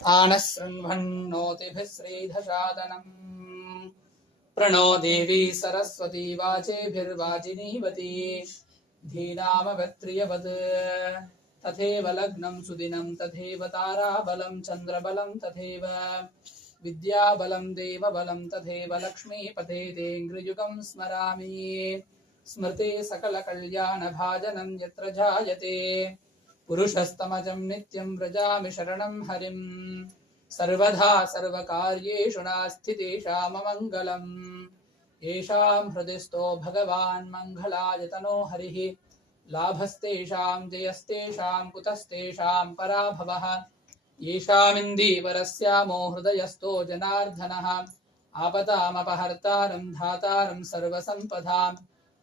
आनशृण्वन्नोतिभिः श्रीधशादनम् प्रणो देवी सरस्वती वाचेभिर्वाजिनीवती धीनामवत्रियवत् तथैव लग्नं सुदिनं तथैव ताराबलं चन्द्रबलं तथैव विद्याबलं देवबलं तथैव लक्ष्मीपते तेऽङ्घ्रियुगं स्मरामि स्मृते सकलकल्याणभाजनं यत्र जायते पुरुषस्तमजं नित्यं व्रजामि शरणं हरिं सर्वदा सर्वकार्येषु नास्ति तेषाममङ्गलम् येषां हृदिस्थो भगवान् मङ्गलायतनो हरिः लाभस्तेषां जयस्तेषां कुतस्तेषां पराभवः येषामिन्दीवरस्यामो हृदयस्थो जनार्दनः आपदामपहर्तारं धातारं सर्वसम्पदां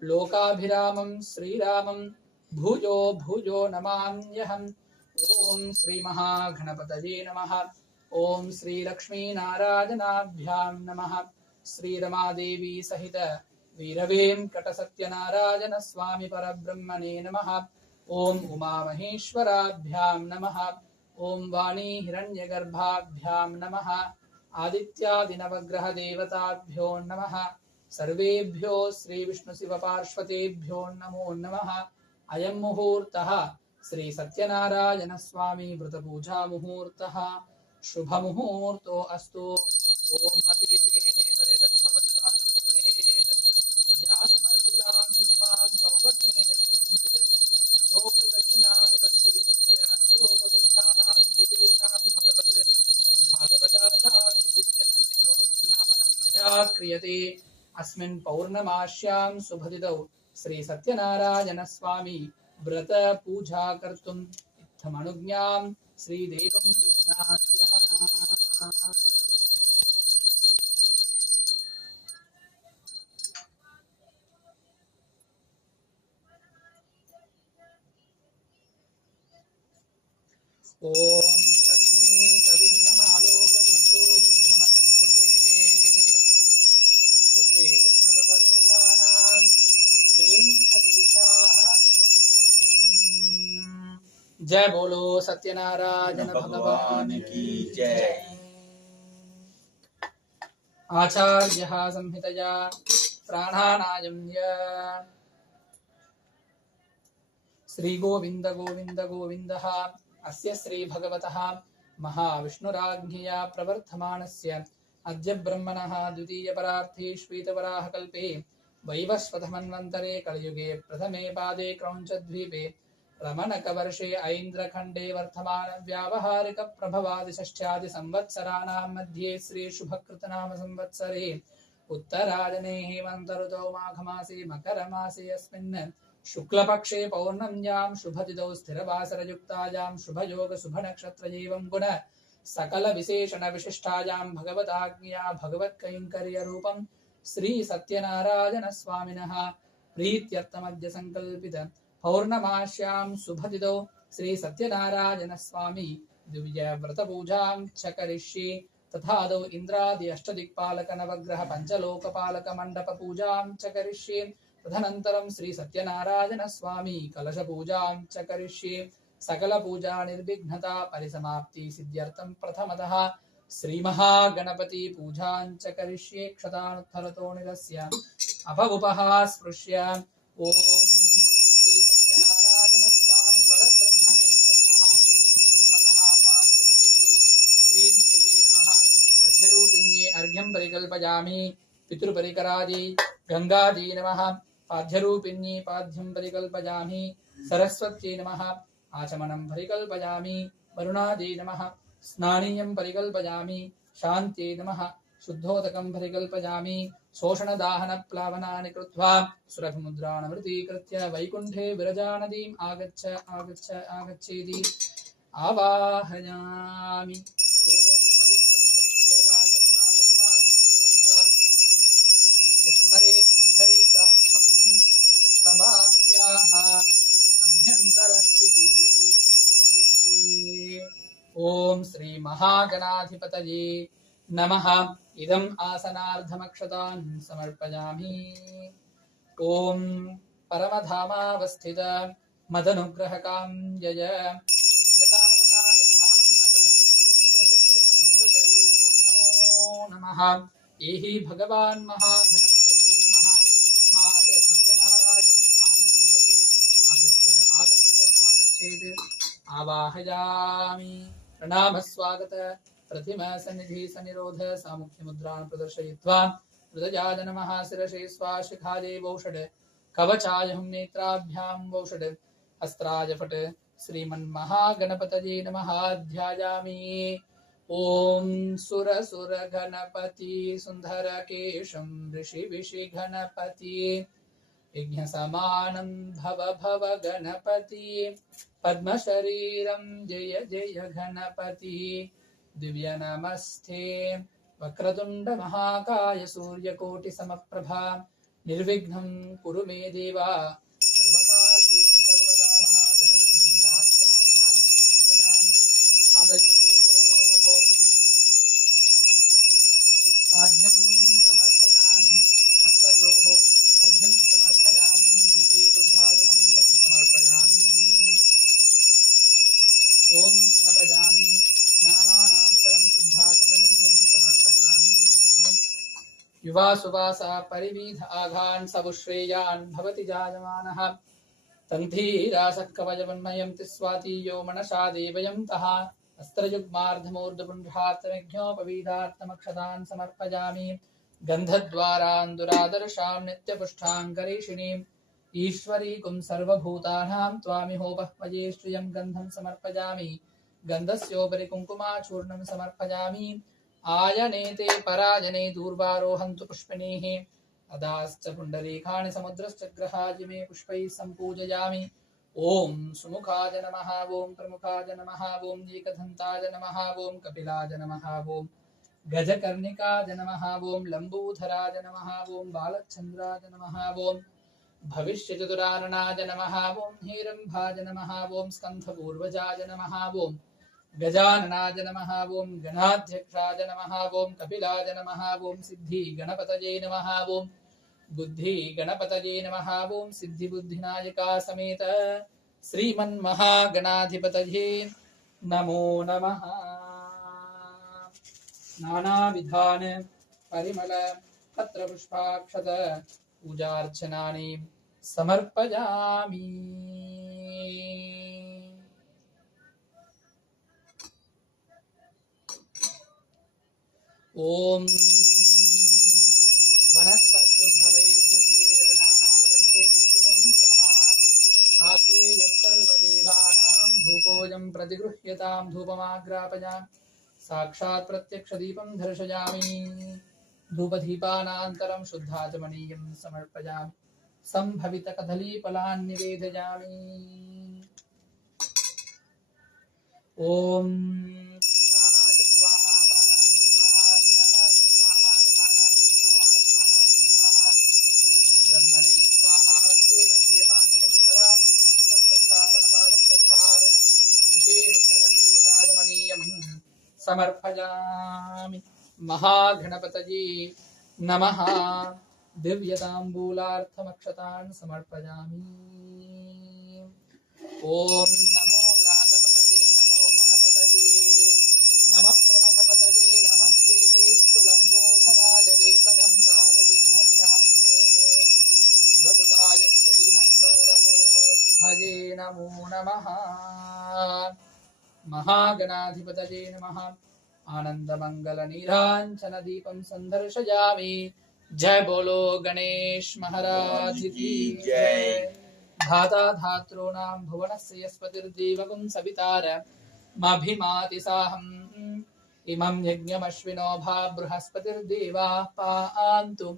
लोकाभिरामं श्रीरामं भूयो भूयो नमाम्यहम्। ओम श्री महागणपतये नमः। ओम श्री लक्ष्मीनारायणाभ्यां नमः। श्री रमादेवी सहित वीरवेंकटसत्यनारायण स्वामी परब्रह्मणे नमः। ओम उमामहेश्वराभ्यां नमः। ओम वाणी हिरण्यगर्भाभ्यां नमः। आदित्यादिनवग्रह देवताभ्यो नमः। सर्वेभ्यो श्री विष्णुशिवपार्श्वतेभ्यो नमो नमः। अयं मुहूर्तः श्री सत्यनारायण स्वामी व्रत पूजा मुहूर्तः शुभ मुहूर्तो अस्तु। ओम अतिवेः परिषद्भवत्पादमूले मया समर्पितां इमां सौवर्णेन किञ्चित् यथोक्तदक्षिणामिव स्वीकृत्य अत्रोपविष्टानां एतेषां भागवताचार्यदिव्यसन्निधौ विज्ञापनं मया क्रियते। अस्मिन् पौर्णमास्यां शुभतिथौ श्री सत्यनारायण स्वामी व्रत पूजा कर्तुम् इत्थमनुज्ञां श्रीदेवं विज्ञास्यामि। ओम लक्ष्मी सविभ्रमालोकतुभ्यो विभ्रमचक्षुषे चक्षुषे सर्वलोकानां वेंकटेशाय मंगलम्। जय बोलो सत्यनारायण भगवान की जय। आचार्यः संहितया प्राणानायम्य श्री गोविंद गोविंद गोविंदः अस्य श्री भगवतः महाविष्णुराज्ञया प्रवर्धमानस्य अद्य ब्रह्मणः द्वितीयपरार्थे श्वेतवराहकल्पे वैवस्वतमन्वन्तरे कलियुगे प्रथमे पादे क्रौञ्चद्वीपे रमणकवर्षे ऐन्द्रखण्डे वर्तमान व्यावहारिक प्रभवादिषष्ट्यादि संवत्सराणां मध्ये श्री शुभकृतनाम संवत्सरे उत्तरायणे हेमन्त ऋतौ माघमासे मकरमासे अस्मिन् शुक्लपक्षे पौर्णम्यां शुभतिथौ स्थिरवासरयुक्तायां शुभयोग शुभनक्षत्र एवं गुण सकल विशेषण विशिष्टायां भगवदाज्ञया भगवत्कैङ्कर्यरूपं श्री सत्यनारायण स्वामिनः प्रीत्यर्थमद्य संकल्पित पौर्णमास्यां शुभतिथौ श्री सत्यनारायण स्वामी दिव्य व्रत पूजां च करिष्ये। तथादौ इंद्रादि अष्टदिक्पालक नवग्रह पंचलोकपालक मंडप पूजां च करिष्ये। तदनन्तरं श्री सत्यनारायण स्वामी कलश पूजां च करिष्ये। सकल पूजा निर्विघ्नता परिसमाप्ति सिद्ध्यर्थं प्रथमतः श्री महागणपति पूजां च करिष्ये। क्षतानुत्थलतो निरस्य अपगुपः स्पृश्य ओम श्री सत्यनारायण स्वामी परब्रह्मणे नमः। प्रथमतः पात्रयेषु श्रीं सुजे नमः। अर्घ्यरूपिण्ये अर्घ्यं परिकल्पयामि। पितृपरिकरायै गंगायै नमः। पाद्यरूपिण्ये पाद्यं परिकल्पयामि। सरस्वत्यै नमः। आचमनं परिकल्पयामि। वरुणायै नमः। स्नानीयं परिकल्पयामि। शान्त्यै नमः। शुद्धोदकं परिकल्पयामि। शोषणदाहन प्लावनानि कृत्वा सुरभिमुद्राणमृतीकृत्य वैकुण्ठे विरजानदीम् आगच्छ आगच्छ आगच्छेति आवाहयामि। यस्मरेत् पुण्डरीकाक्षं सबाह्याः अभ्यन्तरस्तुतिः। ओम श्री महागणाधिपतये नमः। इदम् आसनार्धमक्षतान् समर्पयामि। ओम परमधामावस्थित मदनुग्रहकां यय नमः। एहि भगवान् महागणपतये नमः। स्मात् सत्यनारायण स्वामी वन्दते। आगच्छेत् आवाहयामि। प्रणाम स्वागत प्रतिम सन्निधि सनिरोध सामुख्य मुद्रान् प्रदर्शयित्वा हृदयाय नमः। शिरसि स्वाशिखादे वौषड कवचाय हम नेत्राभ्यां वौषड अस्त्राय फट श्रीमन्महागणपतये नमः। ध्यायामि। ओम सुर सुर गणपति सुंदर केशं ऋषि विषि गणपति यज्ञ समानं भव भव गणपति पद्म शरीरं जय जय गणपति दिव्य नमस्ते वक्रतुंड महाकाय सूर्यकोटि समप्रभा निर्विघ्नं कुरु मे देवा सर्वकार्येषु सर्वदा महागणपतिं ध्यात्वा ध्यानं समर्पयामि। आद्यं समर्पयामि हस्तयोः अर्घ्यं समर्पयामि मुखे शुद्धाजमनीयं समर्पयामि। ओम स्नपयामि स्नानानन्तरं शुद्धाजमनीयं समर्पयामि। युवा सुवासा परिविध आघान् सबुश्रेयान् भवति जायमानः तन्धीरासः कवचवन्मयं तिस्वातीयो मनसा देवयन्तः अस्त्रयुग्मार्धमूर्धपुण्ड्रात्मज्ञोपवीदार्थमक्षतान् समर्पयामि। गन्धद्वारान्दुरादर्शां नित्यपुष्टाङ्करीषिणीम् ईश्वरीकुं सर्वभूतानां त्वामिहोपह्वये श्रियं गन्धं समर्पयामि। गन्धस्योपरि कुङ्कुमाचूर्णं समर्पयामि। आयने ते परायणे दूर्वारोहन्तु पुष्पिणीः अदाश्च पुण्डरीकाणि समुद्रश्च ग्रहाजि मे पुष्पैः सम्पूजयामि। ओम सुमुखाय नमः। ओम प्रमुखाय नमः। ओम एकदन्ताय नमः। ओम कपिलाय नमः। ओम गजकर्णिकाय नमः। ओम लंबूधराय नमः। ओम बालचन्द्राय नमः। ओम भविष्यचतुराननाय नमः। ओम हीरम्भाय नमः। ओम स्कन्धपूर्वजाय नमः। ओम गजाननाय नमः। ओम गणाध्यक्षाय नमः। ओम कपिलाय नमः। ओम सिद्धि गणपतये नमः। ओम बुद्धि गणपतये नमः। ओम सिद्धि बुद्धिनायका समेत श्रीमन्महागणाधिपतये नमो नमः। नानाविधान परिमल पत्र पुष्पाक्षत पूजार्चनानि समर्पयामि। ओम आग्रे यत्सर्वदेवानां धूपोऽयं प्रतिगृह्यतां धूपमाग्रापयामि। साक्षात् प्रत्यक्षदीपं दर्शयामि। धूपदीपानान्तरं शुद्धाचमनीयं समर्पयामि। सम्भवितकदलीफलान् निवेदयामि। ओम प्राणाय स्वाहा पानाय स्वाहा व्यानाय स्वाहा उदानाय स्वाहा समानाय स्वाहा ब्रह्मणे स्वाहा मध्ये मध्ये पानीयं तराभूषणः प्रक्षालन पादप्रक्षालन मुखे रुद्रगण्डूषाजमनीयं समर्पयामि। महागणपतये नमः। दिव्यताम्बूलार्थमक्षतान् समर्पयामि। ओम नमो व्रातपतये नमो गणपतये नमः प्रमथपतये नमस्ते लंबोधराय एकदन्ताय विघ्नविनाशिने शिवसुताय श्रीमन्वरदमूर्धये नमो नमः। महागणाधिपतये नमः। आनन्दमङ्गलनीराञ्जन दीपं सन्दर्शयामि। जय बोलो गणेश महाराज की जय। धाता धातॄणां भुवनस्य यस्पतिर्देवगुं सवितार मभिमाति साहम् इमं यज्ञमश्विनो भा बृहस्पतिर्देवाः पान्तु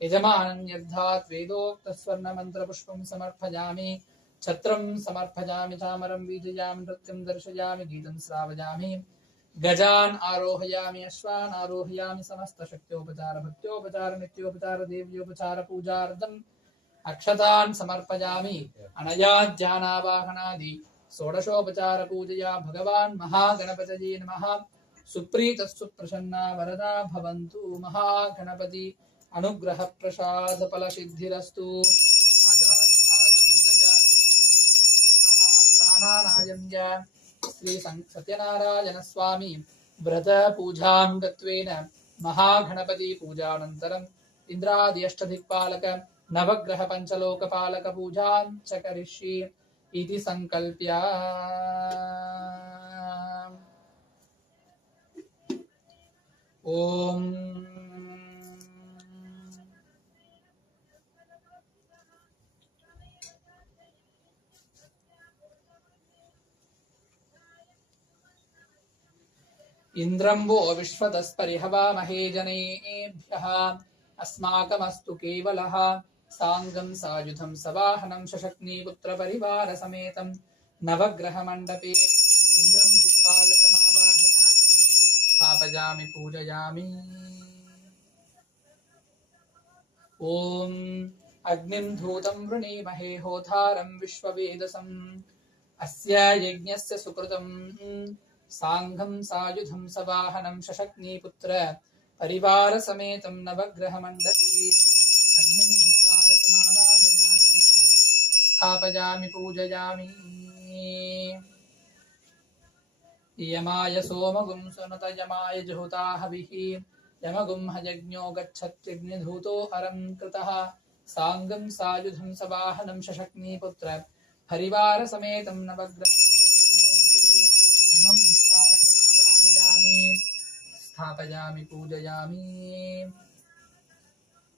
यजमानं यद्धात् वेदोक्तस्वर्णमन्त्रपुष्पं समर्पयामि। छत्रं समर्पयामि। चामरं बीजयामि। नृत्यं दर्शयामि। गीतं श्रावयामि। गजान् आरोहयामि। अश्वान् आरोहयामि। समस्तशक्त्योपचार भक्त्योपचार नित्योपचार देव्योपचार पूजार्थम् अक्षतान् समर्पयामि। अनया ध्यानावाहनादि षोडशोपचार पूजया भगवान् महागणपतये नमः। सुप्रीतः सुप्रसन्ना वरदा भवन्तु। महागणपति अनुग्रह प्रसाद फल सिद्धिरस्तु। आचार्यः संहितया पुनः प्राणानायं च श्री सत्यनारायण स्वामी व्रत पूजां गत्वेन महागणपति पूजानन्तरम् इंद्रादि अष्टदिक्पालक नवग्रह पंचलोकपालक पूजां च करिष्ये इति संकल्प्य ओम इंद्रं वो विश्वतस्परिहवामहे जनेभ्यः अस्माकमस्तु केवलः सांगं सायुधं सवाहनं शशक्नीपुत्र परिवार समेतं नवग्रह मंडपे इंद्रं दिक्पालकमावाहयामि स्थापयामि पूजयामि ओम अग्निं धूतं वृणीमहे होतारं विश्ववेदसम् अस्य यज्ञस्य सुकृतं सांघं सायुधं सवाहनं शशक्नीपुत्र परिवार समेतं नवग्रह मंडपे अग्निं दिक्पालकमावाहयामि स्थापयामि पूजयामि यमाय सोमगुं सुनत यमाय जुहुता हविः यमगुं हयज्ञो गच्छत्यग्निधूतो अरं कृतः सांगं सायुधं सवाहनं शशक्नीपुत्र परिवार समेतं नवग्रह इमं दिक्पालकमावाहयामि स्थापयामि पूजयामि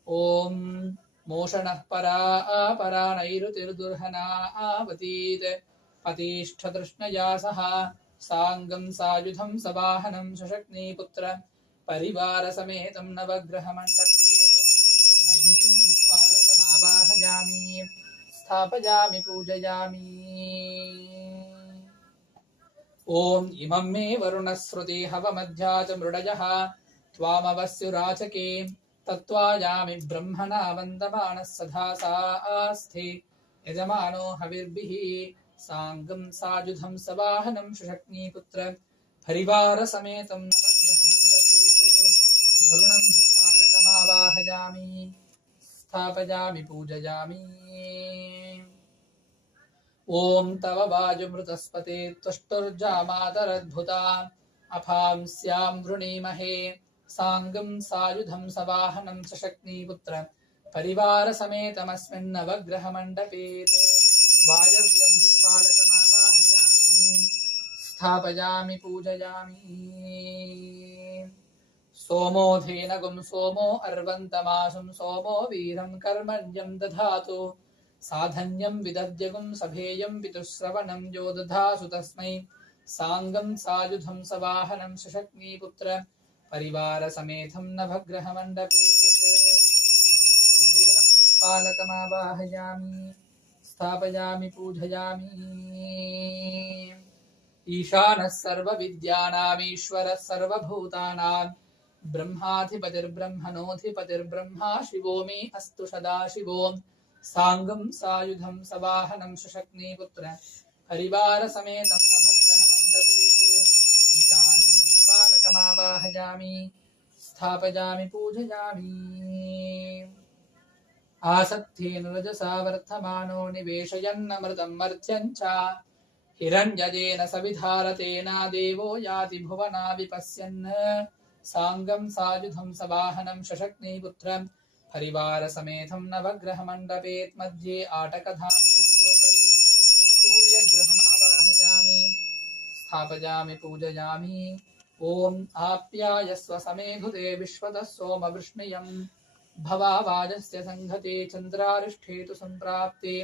ओम मोषणः परानैरुतिर्दुर्हनावतीत् पतिष्ठतृष्णया सह सांगं सायुधं सवाहनं शशक्नीपुत्र परिवार समेतं नवग्रह मंडपे नैऋतिं दिक्पालकमावाहयामि स्थापयामि पूजयामि ओम इमं मे वरुणश्रुति हवमध्या च मृडयः त्वामवस्युराचके तत्त्वायामि ब्रह्मणा वन्दमानः सधा सास्थे यजमानो हविर्भिः सांगं सायुधं सवाहनं शशक्नीपुत्र परिवार समेतं नवग्रहमण्डपे वरुणं दिक्पालकमावाहयामि स्थापयामि पूजयामि ओम तव वाजुमृतस्पते त्वष्टुर्जामातरद्भुता अफां स्यां वृणीमहे सांगं सायुधं सवाहनं शशक्नीपुत्र परिवार समेतमस्मिन् नवग्रह मंडपे वायव्यं दिक्पालकमावाहयामि स्थापयामि पूजयामि सोमो धेनगुं सोमो अर्वन्तमासुं सोमो वीरं कर्मण्यं दधातु साधन्यं विदद्यगुं सभेयं पितुश्रवणं यो दधासु तस्मै सांगं सायुधं सवाहनं शशक्नीपुत्र परिवार समेतं नवग्रह मंडपे कुबेरं दिक्पालकमावाहयामि स्थापयामि पूजयामि ईशानः सर्वविद्यानामीश्वरः सर्वभूतानां ब्रह्माधिपतिर्ब्रह्मणोऽधिपतिर्ब्रह्मा शिवो मे अस्तु सदाशिवो सांगं सायुधं सवाहनं शशक्नीपुत्र परिवार समेतं नवग्रह मंडपे ईशान्यं दिक्पालकमावाहयामि स्थापयामि पूजयामि आसक्तेन रजसा वर्धमानो निवेशयन्नमृतं मर्त्यं च हिरण्यजेन सविधारतेन देवो याति भुवना विपश्यन् सांगं सायुधं सवाहनं शशक्नीपुत्र परिवार समेतं नवग्रह मंडपे मध्ये आटकधान्यस्योपरि सूर्यग्रहमावाहयामि स्थापयामि पूजयामि ओम आप्यायस्व समेधुते विश्वतः सोमवृष्णियं भवावाजस्य संघते चन्द्रारिष्ठेतु सम्प्राप्ते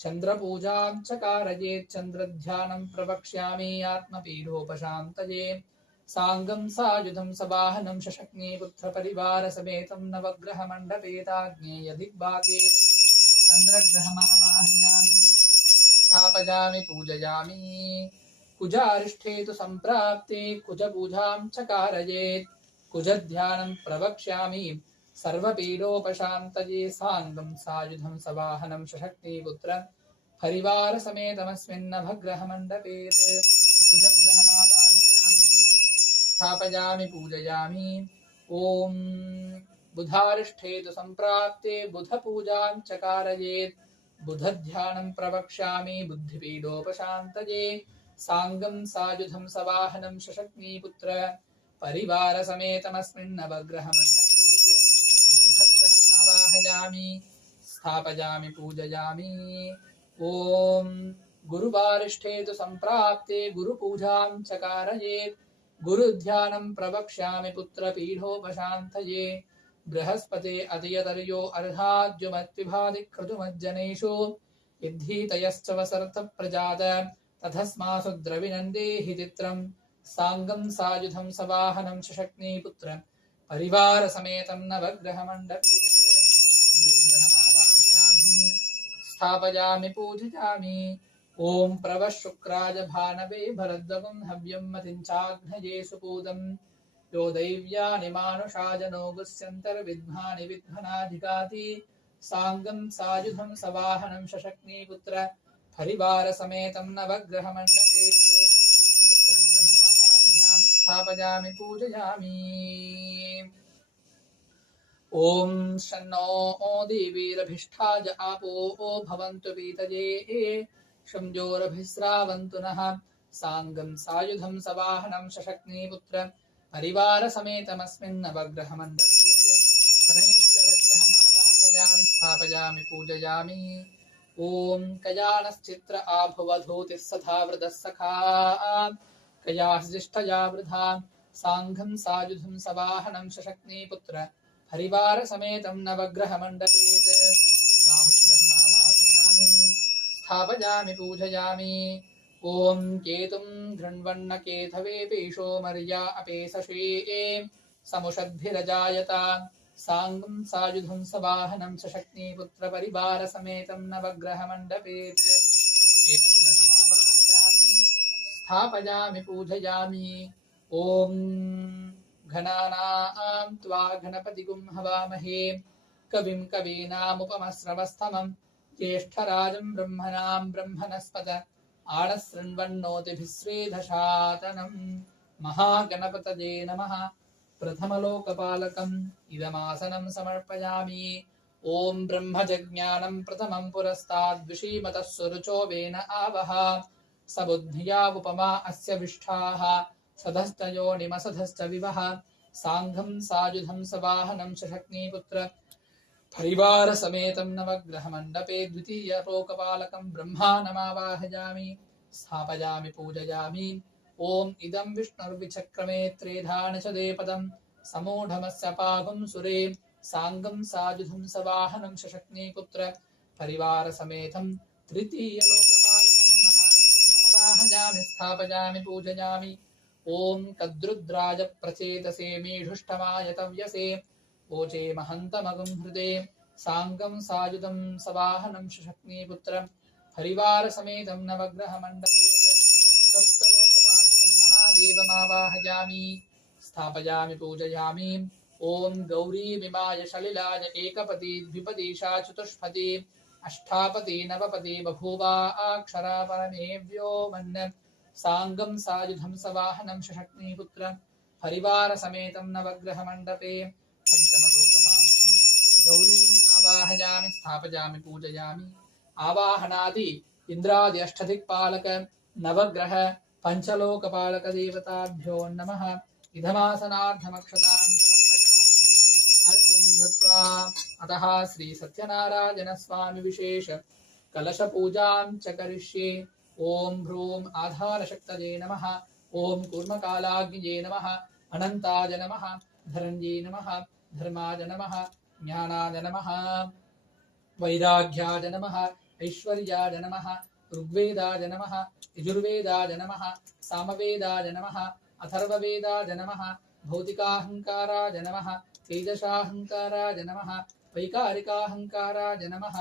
चन्द्रपूजां च कारयेत् चन्द्रध्यानं प्रवक्ष्यामि आत्मपीडोपशान्तये सांगं सायुधं सवाहनं शशक्नीपुत्र परिवार समेतं नवग्रह मंडपे ताग्नेय दिग्भागे चन्द्रग्रहमावाहयामि स्थापयामि पूजयामि कुजारिष्ठेतु सम्प्राप्ते कुजपूजां च कारयेत् कुजध्यानं प्रवक्ष्यामि सर्वपीडोपशान्तये सांगं सायुधं सवाहनं शशक्नीपुत्र परिवार समेतमस्मिन् नवग्रह मंडपे कुजग्रहमावाहयामि स्थापयामि पूजयामि ओम बुधारिष्ठेतु सम्प्राप्ते बुधपूजां च कारयेत् बुधध्यानं प्रवक्ष्यामि बुद्धिपीडोपशान्तये सांगं सायुधं सवाहनं शशक्नीपुत्र परिवारसमेतमस्मिन् नवग्रहमण्डपे दीपग्रहमावाहयामि स्थापयामि पूजयामि। ॐ गुरुवारिष्ठे तु सम्प्राप्ते गुरुपूजां च कारयेत् गुरुध्यानं प्रवक्ष्यामि पुत्रपीठोपशान्तये बृहस्पते अधियतर्यो अर्धाद्युमत्विभाति क्रतुमज्जनेषु विद्धीतयश्च वसर्त प्रजात तथस्मासु द्रविनन्देहि चित्रं साङ्गं सायुधं सवाहनं शशक्नीपुत्र परिवारसमेतं नवग्रहमण्डपे गुरुग्रहमावाहयामि स्थापयामि पूजयामि। ॐ प्रवः शुक्राय भानवे भरद्वगं हव्यं मतिञ्चाघ्नये सुपूतं यो दैव्यानि मानुषाजनो गुस्यन्तर्विद्वानि विद्वनाधिकाति साङ्गं सायुधं सवाहनं शशक्नीपुत्र परिवारसमेतं नवग्रहमण्डपे पुत्रग्रहमावाहयामि स्थापयामि पूजयामि। ॐ शन्नो देवीरभिष्ठाय आपो भवन्तु पीतये शंजोरभिस्रावन्तु नः साङ्गं सायुधं सवाहनं शशक्नीपुत्र परिवारसमेतमस्मिन् नवग्रहमण्डपे शनैश्चरग्रहमावाहयामि स्थापयामि पूजयामि। ॐ कयानश्चित्र आभुवधूतिः सधावृतः सखा कयाश्चिष्टया वृथा साङ्घं सायुधं सवाहनं शशक्नीपुत्र परिवारसमेतं नवग्रहमण्डपे राहुग्रहमावाहयामि स्थापयामि पूजयामि। ॐ केतुं धृण्वन्नकेथवे पेशो मर्या अपेशशे समुषद्भिरजायत साङ्गं सायुधं सवाहनं शशक्नीपुत्र परिवारसमेतं नवग्रहमण्डपे केतुग्रहमावाहयामि स्थापयामि पूजयामि। ॐ घनानां त्वा गणपतिगुं हवामहे कविं कवीनामुपमश्रवस्तमं ज्येष्ठराजं ब्रह्मणां ब्रह्मणस्पत आनशृण्वन्नोतिभिश्रीदशातनं महागणपतये नमः। प्रथमलोकपालकम् इदमासनं समर्पयामि। ॐ ब्रह्मजज्ञानं प्रथमं पुरस्ताद्विषीमतः सुरुचो वेन आवह सबुद्धिया उपमा अस्य विष्ठाः सधश्च योनिमसधश्च विवः साङ्घं सायुधं सवाहनं शशक्नीपुत्र परिवारसमेतं नवग्रहमण्डपे द्वितीयलोकपालकं ब्रह्माणमावाहयामि स्थापयामि पूजयामि। ॐ इदं विष्णुर्विचक्रमे त्रेधानचदे पदं समूढमस्य पागुं सुरे साङ्गं सायुधं सवाहनं शशक्नीपुत्र परिवारसमेतं तृतीयलोकपालकं महाविष्णुमावाहयामि स्थापयामि पूजयामि। ॐ कद्रुद्राज प्रचेतसे मेढुष्टमाय तव्यसे ओचे महन्तमगुं हृदे साङ्गं सायुधं सवाहनं शशक्नीपुत्र परिवारसमेतं नवग्रहमण्डपे चतुर्थलोकपालकं महादेवमावाहयामि स्थापयामि पूजयामि। ॐ गौरीमिमाय सलिलाय एकपति द्विपदीशा चतुष्पदी अष्टापदी नवपदी बभूवा अक्षरा परमेव्यो मन् साङ्गं सायुधं सवाहनं शशक्नीपुत्र परिवारसमेतं नवग्रहमण्डपे पञ्चमलोकपालकं गौरीम् आवाहयामि स्थापयामि पूजयामि। आवाहनादि इन्द्रादि अष्टदिक्पालक नवग्रह पञ्चलोकपालक देवताभ्यो नमः। इदमासनार्थमक्षतां समर्पयामि अर्घ्यं दत्त्वा अतः श्री सत्यनारायण स्वामी विशेष कलशपूजां च करिष्ये। ॐ भ्रूं आधारशक्तये नमः। ॐ कूर्मकालाग्निये नमः। अनन्ताय नमः। धरण्ये नमः। धर्माय नमः। ज्ञानाय नमः। वैराग्याय नमः। ऐश्वर्याय नमः। ऋग्वेदाय नमः। यजुर्वेदाय नमः। सामवेदाय नमः। अथर्ववेदाय नमः। भौतिकाहङ्काराय नमः। तेजसाहङ्काराय नमः। वैकारिकाहङ्काराय नमः।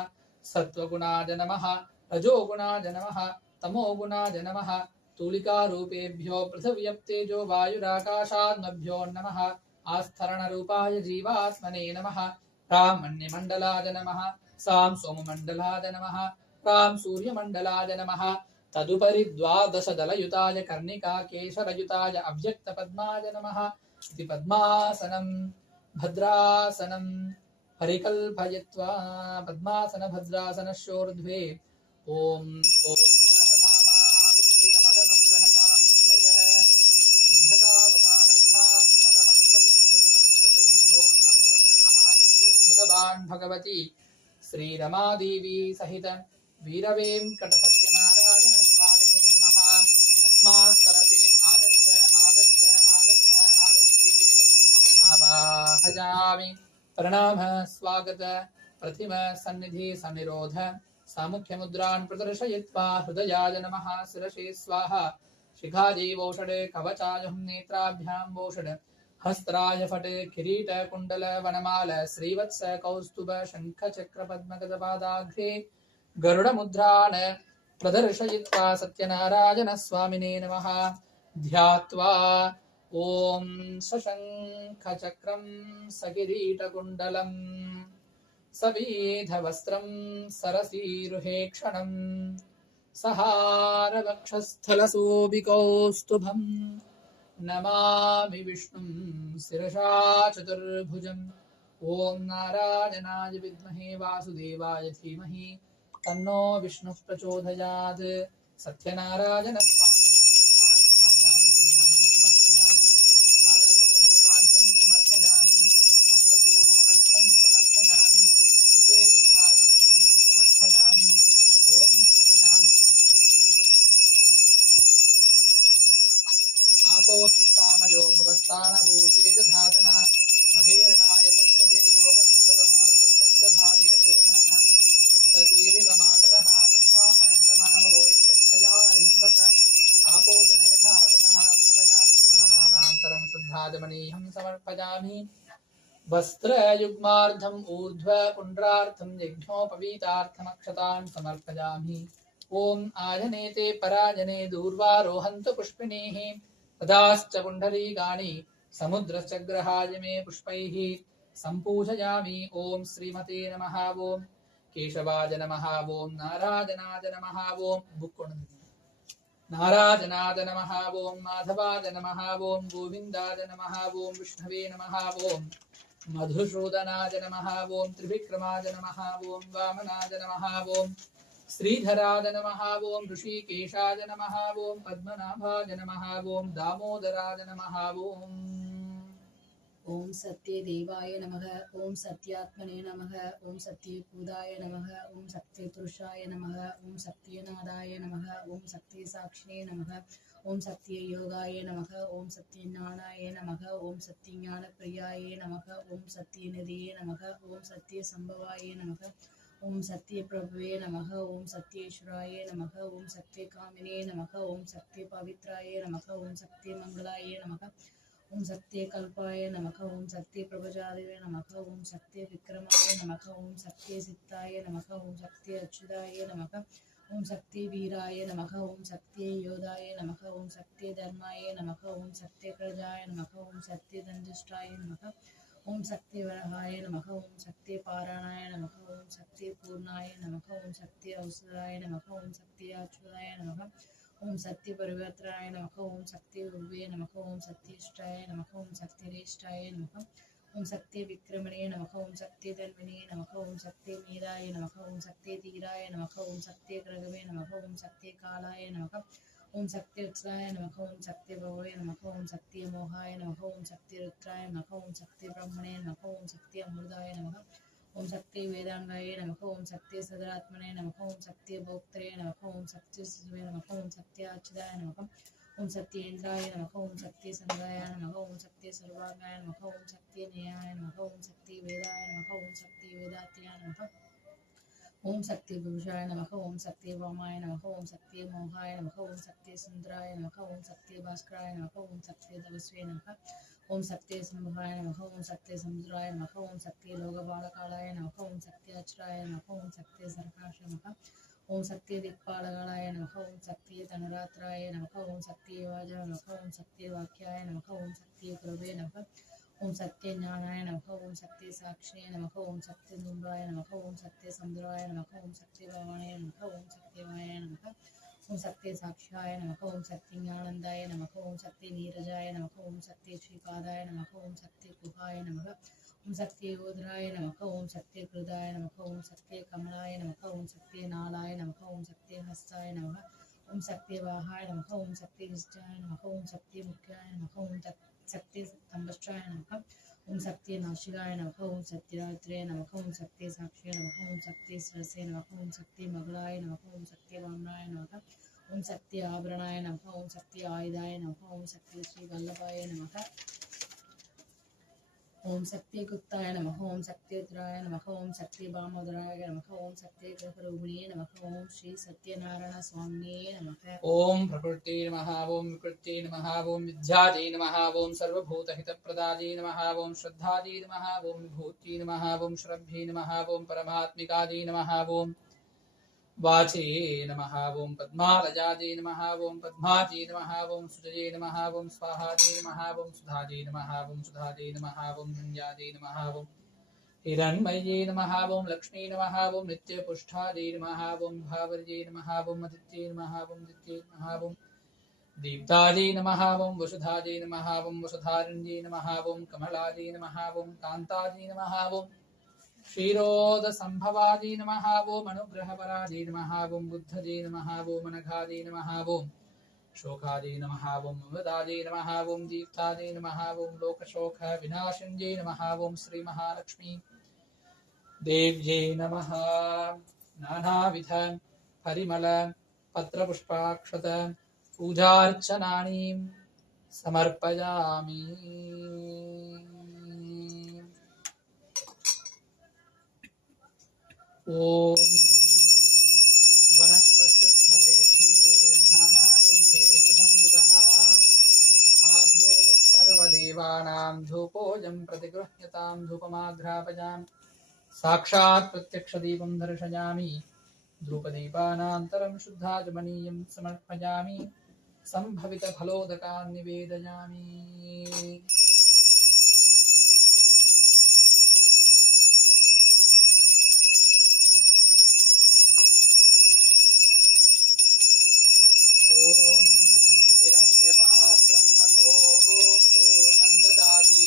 सत्त्वगुणाय नमः। रजोगुणाय नमः। तमोगुणाय नमः। तूलिकारूपेभ्यो पृथिव्यप्तेजो वायुराकाशात्मभ्यो नमः। आस्थरणरूपाय जीवात्मने नमः। रामण्यमण्डलाय नमः। सां सोममण्डलाय नमः। रां सूर्यमण्डलाय नमः। तदुपरि द्वादशदलयुताय कर्णिकाकेशरयुताय अव्यक्तपद्माय नमः। इति पद्मासनं भद्रासनं परिकल्पयित्वा पद्मासनभद्रासनस्योर्ध्वे ॐ परमधामावृत्तितमदनुग्रहतां जय उद्धतावतारैः भगवान् भगवती श्रीरमादेवी सहित वीरवेङ्कटसत्यनारायण स्वामिने नमः। अस्मात् कलशे आगच्छ आगच्छ आगच्छ आगच्छेत् आवाहयामि। प्रणाम स्वागत प्रतिम सन्निधि सन्निरोध सामुख्य मुद्रान् प्रदर्शयित्वा हृदयाय नमः शिरसे स्वाहा। शिखाजीवौषधे कवचाय नेत्राभ्यां वौषध हस्त्राय फटे किरीट कुंडल वनमाल श्रीवत्स कौस्तुभ शंख चक्र पद्मगदपादाघ्रे गरुड मुद्रान् प्रदर्शयित्वा सत्यनारायण स्वामिने नमः। ध्यात्वा ओम सशंख चक्रं सकिरीटकुण्डलं सवीधवस्त्रं सरसीरुहेक्षणं सहारवक्षस्थलशोभिकौस्तुभम् नमामि विष्णुं शिरसा चतुर्भुजम्। ओम नारायणाय विद्महे वासुदेवाय धीमहि तन्नो विष्णुः प्रचोदयात्। सत्यनारायण स्वामिने महाध्यायामि ज्ञानं समर्पयामि। पादयोः पाद्यं समर्पयामि। हस्तयोः अर्घ्यं समर्पयामि। मुखे दुग्धागमनीयं समर्पयामि। ओम समर्पयामि। आपोषिष्टामयो भुवस्तानभूर्जे दधातना महेरणाय चक्षुषे योगस्थिपदमोरदस्तस्य भादयते हनः उततीरिव मातरः तस्मा अरण्यमामवोरित्यक्षया हिंवत आपो जनयथा जनः स्नपयामि स्नानानन्तरं शुद्धाचमनीयं समर्पयामि। वस्त्रयुग्मार्धम् ऊर्ध्वपुण्ड्रार्थं यज्ञोपवीतार्थमक्षतान् समर्पयामि। ओम आयनेते पराजने दूर्वारोहन्तु पुष्पिणीः तदाश्च पुण्डरीकाणि समुद्रश्च ग्रहाय मे पुष्पैः सम्पूजयामि। ओम श्रीमते नमः। ओम केशवाय नमः। ओम नारायणाय नमः। ओम नारायणाय नमः। ओम माधवाय नमः। ओम गोविन्दाय नमः। ओम विष्णवे नमः। ओम मधुसूदनाय नमः। ओम त्रिविक्रमाय नमः। ओम वामनाय नमः। ओम श्रीधराय नमः। ओम ऋषिकेशाय नमः। ओम पद्मनाभाय नमः। ओम दामोदराय नमः। ओम सत्य देवाय नमः। ओम सत्यात्मने नमः। ओम सत्यपूदाय नमः। ओम सत्यपुरुषाय नमः। ओम सत्यनादाय नमः। ओम सत्यसाक्षिणे नमः। ओम सत्ययोगाय नमः। ओम सत्यज्ञानाय नमः। ओम सत्यज्ञानप्रियाय नमः। ओम सत्यनिधये नमः। ओम सत्यसंभवाय नमः। ओम सत्यप्रभवे नमः। ओम सत्येश्वराय नमः। ओम सत्यकामिने नमः। ओम सत्यपवित्राय नमः। ओम सत्यमंगलाय नमः। ओम सत्यकल्पाय नमः। ओम सत्यप्रभजाय नमः। ओम सत्यविक्रमाय नमः। ओम सत्यसिद्धाय नमः। ओम सत्यच्युताय नमः। ओम सत्यवीराय नमः। ओम सत्ययोधाय नमः। ओम सत्यधर्माय नमः। ओम सत्यप्रजाय नमः। ओम सत्यदण्डिष्टाय नमः। ओम सत्यवरहाय नमः। ओम सत्यपारायणाय नमः। ओम सत्यपूर्णाय नमः। ओम सत्य औषधाय नमः। ओम सत्याच्युताय नमः। ओम सत्य परिवर्तनाय नमः। ओम सत्य उर्वे नमः। ओम सत्यष्टाय नमः। ओम सत्यरेष्टाय नमः। ओम सत्य विक्रमणे नमः। ओम सत्य धर्मिणे नमः। ओम सत्य मेधाय नमः। ओम सत्य धीराय नमः। ओम सत्य ग्रगवे नमः। ओम सत्य कालाय नमः। ओम सत्य उत्साय नमः। ओम सत्य भवये नमः। ओम सत्य मोहाय नमः। ओम सत्य रुद्राय नमः। ओम सत्य ब्रह्मणे नमः। ओम सत्य अमृताय नमः। ओम सत्य वेदांगाय नमः। ओम सत्य सदरात्मने नमः। ओम सत्य भोक्त्रे नमः। ओम सत्य शिवे नमः। ओम सत्य अच्युताय नमः। ओम सत्य इंद्राय नमः। ओम सत्य संगाय नमः। ओम सत्य सर्वांगाय नमः। ओम सत्य न्याय नमः। ओम सत्य वेदाय नमः। ओम सत्य वेदात्याय नमः। ओम सत्य पुरुषाय नमः। ओम सत्य वामाय नमः। ओम सत्य मोहाय नमः। ओम सत्य सुंदराय नमः। ओम सत्य भास्कराय नमः। ओम सत्य तपस्वे नमः। ओम सत्य संभवाय नमः। ओम सत्य समुद्राय नमः। ओम सत्य लोकपालकालाय नमः। ओम सत्य अच्युताय नमः। ओम सत्य सरकाश नमः। ओम सत्य दिक्पालकालाय नमः। ओम सत्य धनरात्राय नमः। ओम सत्य वाज नमः। ओम सत्य वाक्याय नमः। ओम सत्य गुरवे नमः। ओम सत्य ज्ञानाय नमः। ओम सत्य साक्षिणे नमः। ओम सत्य धूम्राय नमः। ओम सत्य समुद्राय नमः। ओम सत्य भवाय नमः। ओम सत्य वाय नमः। ओम सत्य साक्षाय नमः। ओम सत्य ज्ञानंदाय नमः। ओम सत्य नीरजाय नमः। ओम सत्य श्रीपादाय नमः। ओम सत्य गुहाय नमः। ओम सत्य योधराय नमः। ओम सत्य कृदाय नमः। ओम सत्य कमलाय नमः। ओम सत्य नालाय नमः। ओम सत्य हस्ताय नमः। ओम सत्य वाहाय नमः। ओम सत्य निष्ठाय नमः। ओम सत्य मुख्याय नमः। ओम शक्ति तंबश्चाय नमः ओम शक्ति नाशिकाय नमः ओम शक्ति रात्रे नमः ओम शक्ति साक्षी नमः ओम शक्ति सरसे नमः ओम शक्ति मंगलाय नमः ओम शक्ति वामनाय नमः ओम शक्ति आभरणाय नमः ओम शक्ति आयुधाय नमः ओम शक्ति श्री वल्लभाय नमः ओम शक्ति गुप्ताय नमः ओम शक्ति उत्तराय नमः ओम शक्ति वामोदराय नमः ओम शक्ति ग्रहरूपिणे नमः ओम श्री सत्यनारायण स्वामिने नमः ओम प्रकृते नमः ओम विकृते नमः ओम विद्याजे नमः ओम सर्वभूतहितप्रदाजे नमः ओम श्रद्धाजे नमः ओम विभूति नमः ओम श्रद्धे नमः ओम परमात्मिकाजे नमः ओम वाचे नमः ओम पद्मालजाजे नमः ओम पद्माजे नमः ओम सुजये नमः ओम स्वाहाजे नमः ओम सुधाजे नमः ओम सुधाजे नमः ओम धन्याजे नमः ओम हिरण्मये नमः ओम लक्ष्मी नमः ओम नित्यपुष्ठाजे नमः ओम भावर्ये नमः ओम अदित्ये नमः ओम दित्ये नमः ओम दीप्ताजे नमः ओम वसुधाजे नमः ओम वसुधारण्ये नमः ओम कमलाजे नमः ओम कान्ताजे नमः ओम क्षीरोद संभवाजे नमः ओम अनुग्रहपराजे नमः ओम बुद्धजे नमः ओम अनघाजे नमः ओम शोकाजे नमः ओम ममदाजे नमः ओम दीप्ताजे नमः ओम लोकशोक विनाशिन्ये नमः ओम श्री महालक्ष्मी देव्ये नमः नानाविध परिमल पत्रपुष्पाक्षत पूजार्चनानि समर्पयामि। ओम सर्वदेवानां धूपोऽयं प्रतिगृह्यतां धूपमाघ्रापयामि साक्षात् प्रत्यक्षदीपं दर्शयामि धूपदीपानान्तरं शुद्धाचमनीयं समर्पयामि सम्भवितफलोदकान् निवेदयामि। ओम हिरण्यपात्रं मधो पूर्णं ददाति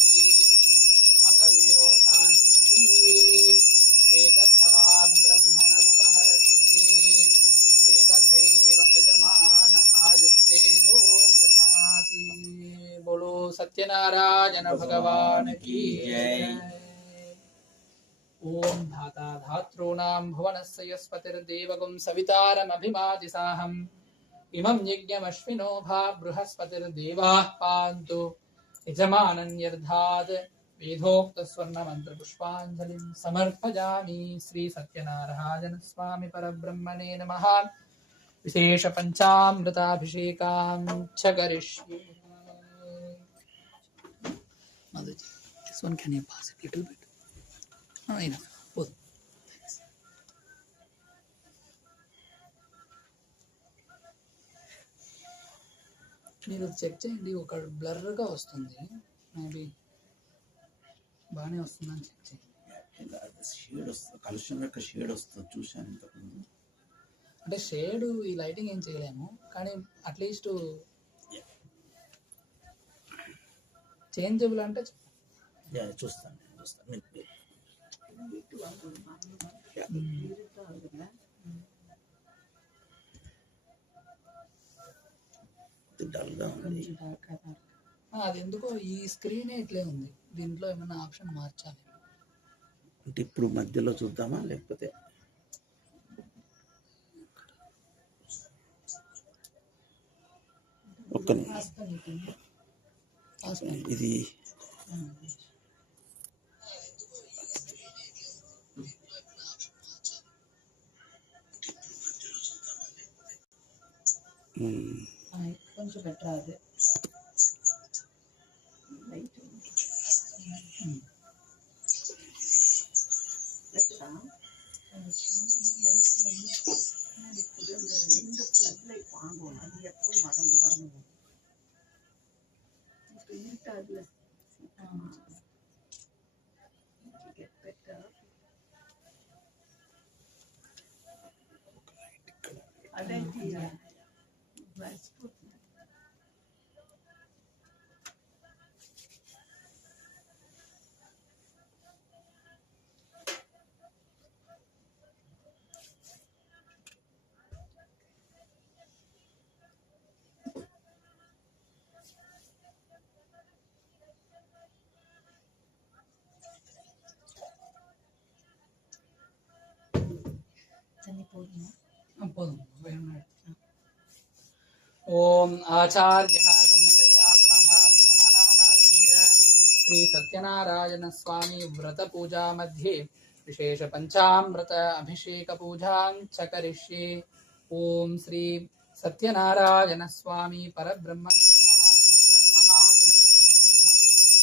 मतव्योतानीति एकथा ब्रह्मणमुपहरति एकधैव यजमान आयुस्तेजो दधाति। बोलो सत्यनारायण भगवान की जय। ओम धाता धातॄणां भुवनस्य यस्पतिर्देवगुं सवितारमभिमादिसाहम् इमं यज्ञमश्विनो भा बृहस्पतिर्देवाः पान्तु यजमानन्यर्धात् वेदोक्तस्वर्णमन्त्रपुष्पाञ्जलिं समर्पयामि। श्री सत्यनारायण स्वामी परब्रह्मणे नमः। विशेष पंचामृताभिषेकां च करिष्ये। Motherji, this one can you pass it a little bit? No, enough. Both. Thanks. మీరు చెక్ చేయండి, ఒక బ్లర్గా వస్తుంది, మేబీ బాగానే వస్తుందని చెక్ చేయండి. షేడ్ వస్తుంది, కలుషం యొక్క షేడ్ వస్తుంది, చూశాను ఇంతకుముందు. అంటే షేడ్ ఈ లైటింగ్ ఏం చేయలేము, కానీ అట్లీస్ట్ చేంజబుల్ అంటే చూస్తాను. డల్గా ఉంది. అది ఎందుకో ఈ స్క్రీనే ఇట్లే ఉంది, దీంట్లో ఏమైనా ఆప్షన్ మార్చాలి అంటే ఇప్పుడు మధ్యలో చూద్దామా, లేకపోతే ఒక్క ఇది కొంచెం బెటర్ అది ओम आचार्यः सम्मतया पुनः प्रधानानार्य श्री सत्यनारायण स्वामी व्रत पूजा मध्ये विशेष पंचामृत अभिषेक पूजां च करिष्ये। ओम श्री सत्यनारायण स्वामी परब्रह्मणे नमः। श्रीमन्महागणपतये नमः।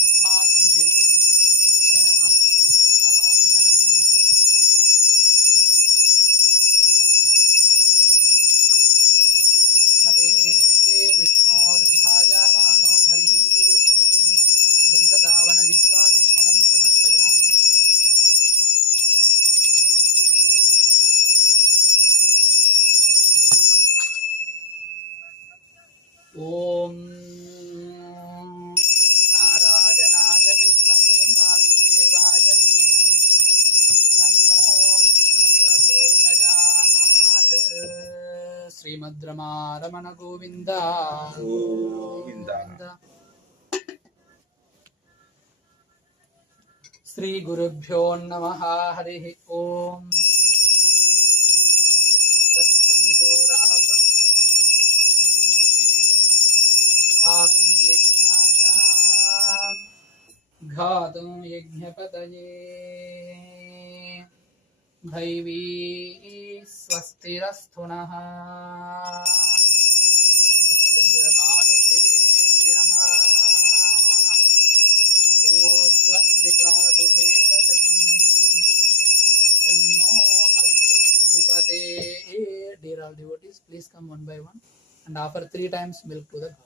अस्मात् अभिषेक पूजा आवाहयामि। नते विष्णोर्ध्यायामानो भरीश्रुते दन्तदावनजिह्वालेखनं समर्पयामि। ॐ नारायणाय विद्महे वासुदेवाय धीमहि तन्नो विष्णुः प्रचोदयात्। श्रीमद्रमारमण गोविन्द गोविन्द। श्रीगुरुभ्यो नमः। हरिः ओम्। तत्संजोरावृणीमहि घातुं यज्ञपतये दैवी स्वस्तिरस्तु नः। स्वस्तिर्मानुषेभ्यः ऊर्ध्वं जिगातु भेषजम् तन्नो अस्तु धीपते। Dear all devotees, please come one by one and offer 3 times milk to the god.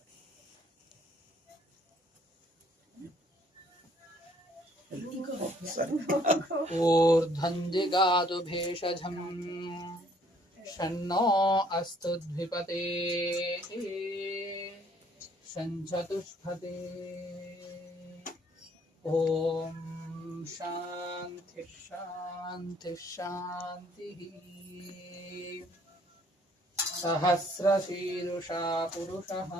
ऊर्ध्वं जिगातु भेषजम् शन्नो अस्तु द्विपते शञ्चतुष्पते। ॐ शान्ति शान्ति शान्तिः। सहस्रशीर्षा पुरुषः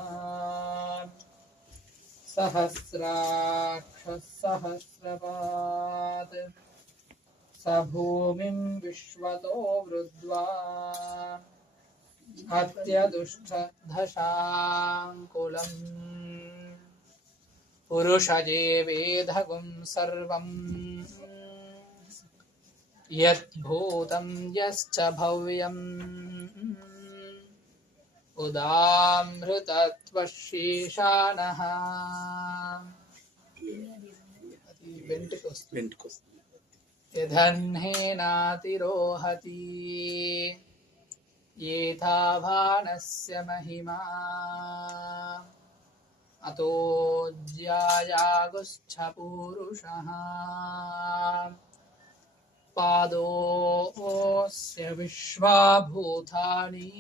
सहस्राक्षः सहस्रपात् स भूमिं विश्वतो वृद्ध्वा अत्यदुष्टदशाङ्कुलम् पुरुषये वेदगुं सर्वं यद्भूतं यश्च भव्यम् उदामृतत्वशेषाणः। यदह्नेनातिरोहति येथाभानस्य महिमा अतो ज्यायागुश्च पूरुषः पादोऽस्य विश्वाभूतानि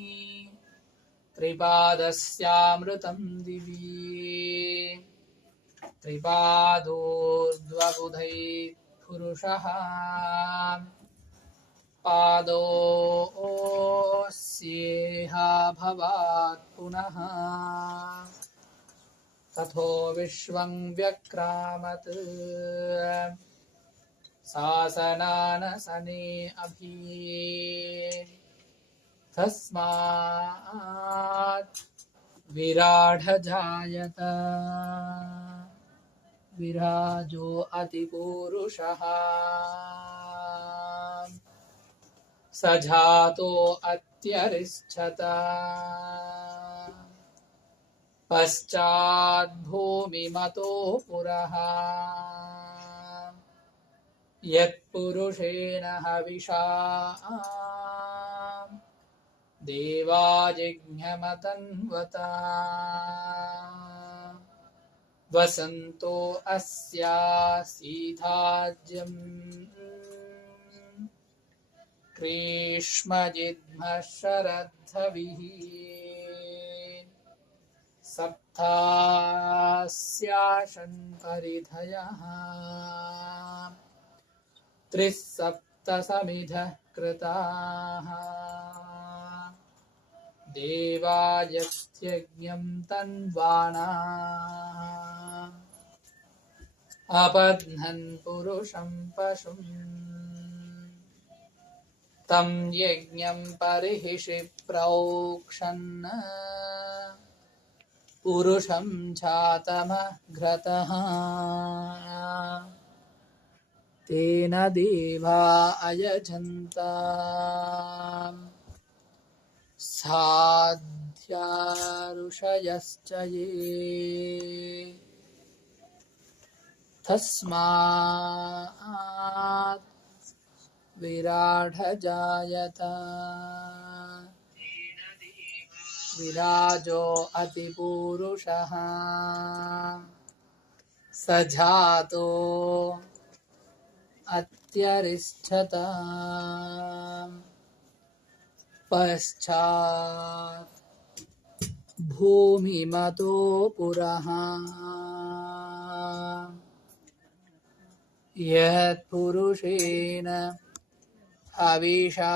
त्रिपादस्यामृतं दिवि त्रिपादोर्ध्वबुधै पुरुषः पादोऽस्येह भवात् पुनः तथो विश्वं व्यक्रामत् सासनानसने अभि तस्मात् विराडजायत विराजो अतिपूरुषः स जातो अत्यरिष्ठत पश्चाद्भूमिमतो पुरः यत्पुरुषेण हविषा देवाजिज्ञमतन्वता वसन्तो अस्यासीधाज्यम् ग्रीष्मजिह्मः शरद्धविः सप्तास्याशन् परिधयः त्रिसप्तसमिधः कृताः देवायज्ञं तन्वाणाः अपध्नन् पुरुषं पशुम् तं यज्ञं परिहिषि प्रोक्षन् पुरुषं जातमघ्रतः तेन देवा अयजन्त साध्या ऋषयश्च ये तस्मात् विराट जायत विराजो अतिपूरुषः स जातो अत्यरिष्ठत पश्चात् भूमिमतो पुरः यत्पुरुषेण हविषा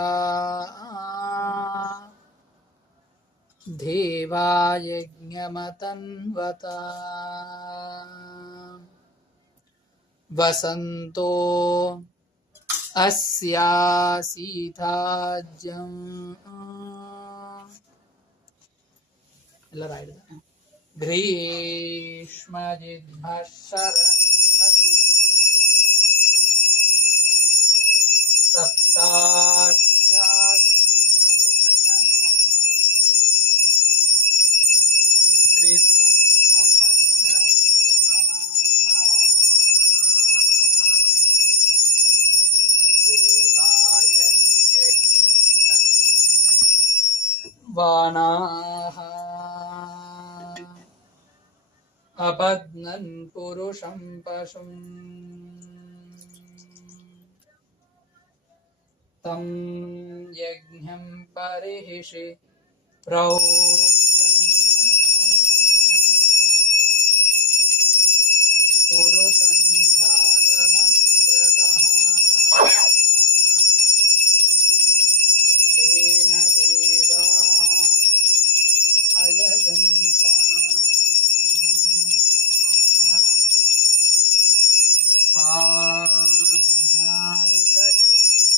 देवा यज्ञमतन्वत वसन्तो अस्यासीथाज्यम् ಎಲ್ಲರೂ ಆಯ್ತು ಗ್ರೀಷ್ಮಜಿದ್ಭಶರದ್ಭವಿಃ ಸಪ್ತಾಶ್ಯಾಸನ್ ಪರಿಧಯಃ ತ್ರಿಸಪ್ತಸಮಿಧ ಪ್ರದಾನಃ देवाय यज्ञन्तन् वानाः अपद्नन् पुरुषं पशुं तं यज्ञं परिहिषि प्रोक्षन् पुरुषं जातमग्रतः तेन देवा अयजन्त साध्या ऋषयश्च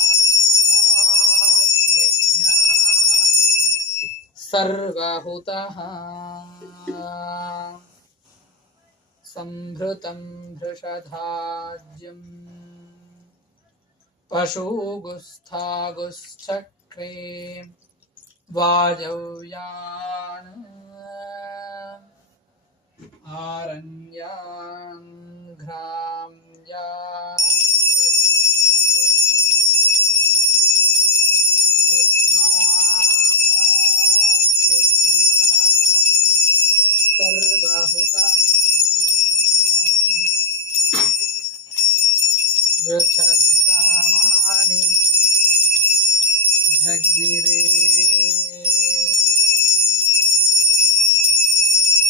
तस्मात् यज्ञात् सर्वहुतः संभृतं भृषधाज्यं पशुगुस्थागुश्चक्रे वाजव्यान् आरण्यान् घ्राम्यान् तस्मात् यज्ञात् सर्वहुतः ऋक्षसामानि जग्निरे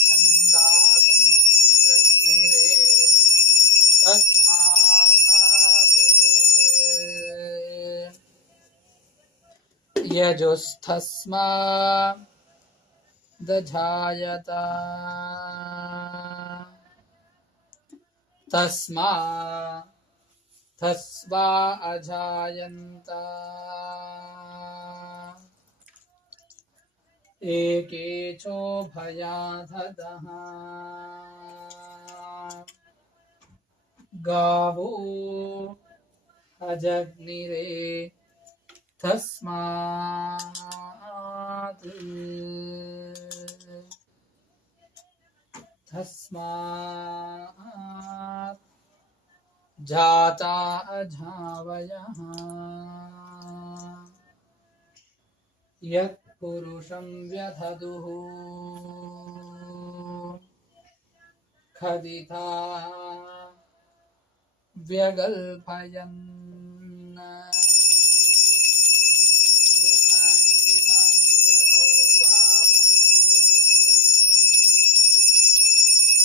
छन्दागुंसि जग्निरे तस्मात् यजुस्तस्मा दधायत तस्मा तस्वा अजायन्त एकेचोभयाधदः गावो अजग्निरे तस्मात् जाता अजावयः यत्पुरुषं व्यधदुः खदिता व्यगल्पयन् मुखांसि भाष्यकौ बाहु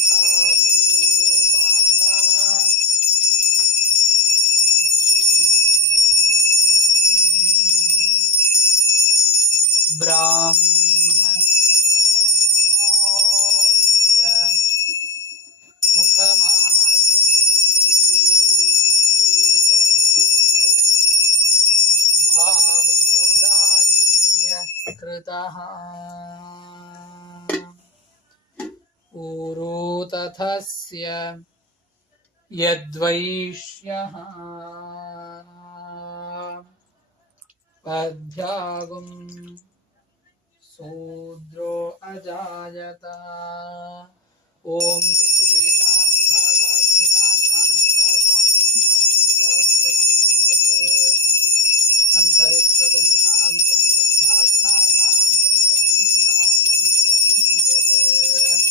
खावूपाधा ब्राह्मणोऽस्य मुखमासीत् कृतः ऊरो तथस्य यद्वैश्यः पद्भ्यागुं शूद्रो अजायत ॐ पृथिवीशां अंतरिक्षगुं शान्तं तद्भाजुनाशां तन्मे शान्तं सुगुं समयत्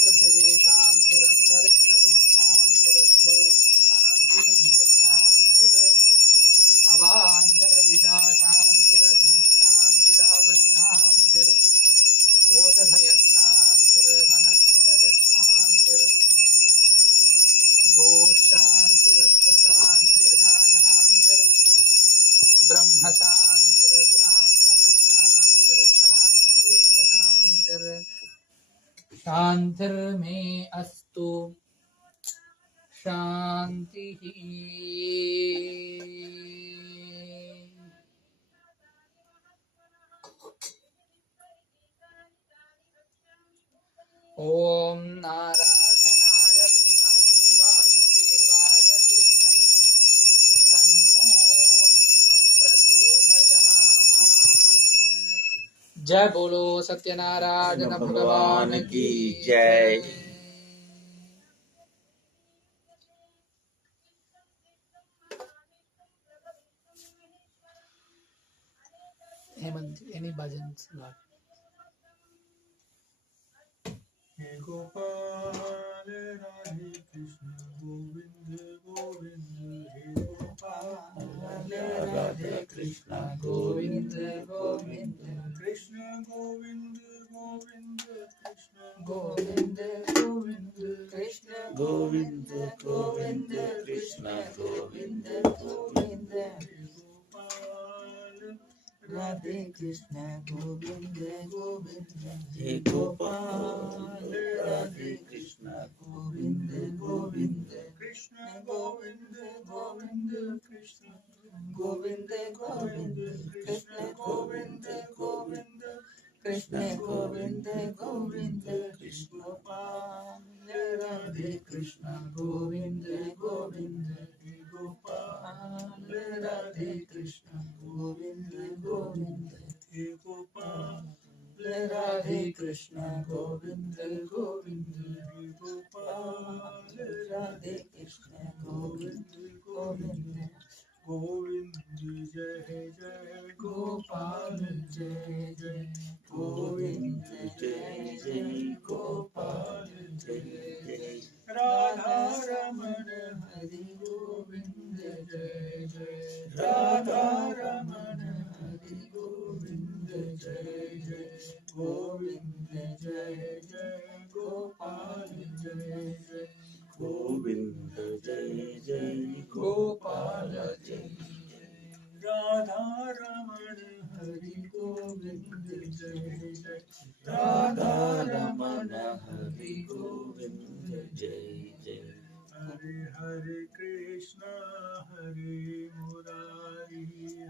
पृथिवी शान्तिरन्तरिक्षगुं शान्तिरद्धोक्षान्तिरधिशान्तिरवान्तरदिशा शान्तिरग्निशान्तिरापशान्तिरोषधयः शान्तिर्वनस्पतयः शान्तिर्गोशान्तिरस्वशान्तिरजा शान्तिर्ब्रह्मशान्तिर्शान्तिरेव शान्तिर्मे अस्तु शान्तिः ॐ नारायणाय विद्महे वासुदेवाय धीमहि तन्नो विष्णुः प्रचोदयात्। जय बोलो सत्यनारायण भगवान की जय। Hemant, any bhajans? Hey Gopal, Radhe Krishna, Govind, Govind, Hey Gopal, Radhe Krishna, Govind, Govind, Krishna, Govind, Govind, Krishna, Govind, Govind, Krishna, Govind, Govind, Krishna, Govind, Govind, Hey Gopal, Radhe Krishna, Govind, Govind, Hey Gopal, Radhe Krishna, Govind, Govind, Krishna, Govind, Govind, Krishna, Govind, Govind, Krishna, Govind, Govind, Krishna, Govind, Govind, Krishna, Gopal, Radhe Krishna, Govind, Govind, Hey Gopal, Radhe Krishna, Govind, Govind, Hey Gopal, Radhe Krishna, Govind, Govind, Hey Gopal, Radhe Krishna, Govind, Govind, Govind, Jai Jai Gopal, Jai Jai, Govind, Jai Jai, Gopal, Jai Jai, Radha Raman, Hari Govind, Jai Jai, Radha Raman, Hari Govind, Jai Jai, Govind, Jai Jai, Gopal, Jai Jai, Govind, Jai Jai, Gopal, Jai Radha Raman, Hari Govind, Jai Jai, Radha Ramana, Hari Govind, Jai Jai, Hare Hare Krishna, Hare Murari,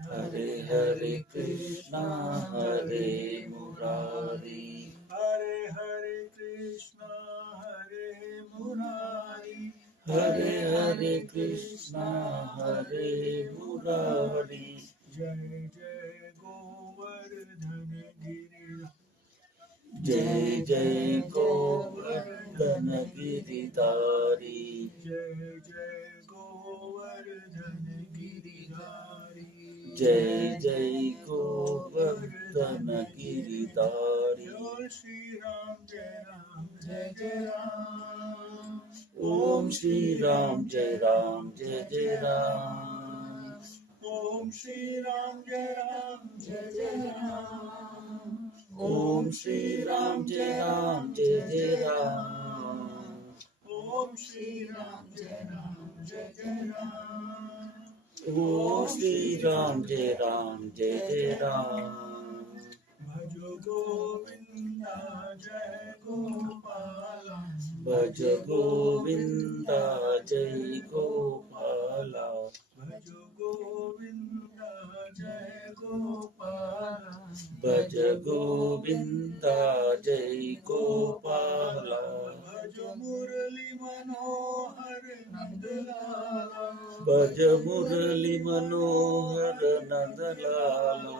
Hare Hare Krishna, Hare Murari, Hare Hare Krishna, Hare Murari, Hare Hare Krishna, Hare Murari, Jai Jai Govardhan Giri, Jai Jai Govardhan Giridhari, Jai Jai Govardhan Giridhari, Jai Jai Govardhan Giridhari, Jai Shri Ram, Jai Ram, Jai Jai Ram. Om Shri Ram, Jai Ram, Jai Jai Ram, Om Shri Ram, Jai Ram, Jai Jai Ram. Om Shri Ram, Jai Ram, Jai Jai Ram, Om Shri Ram, Jai Ram, Jai Jai Ram. Om Shri Ram, Jai Ram, Jai Jai Ram, Bhajo Govinda, Jai Gopala. Bhaj Govinda, Jai Gopala, Bhajo Govinda, Jai Gopala. Bhaj Govinda जय गोपाला भज मुरली मनोहर नंदलाला भज मुरली मनोहर नंदलाला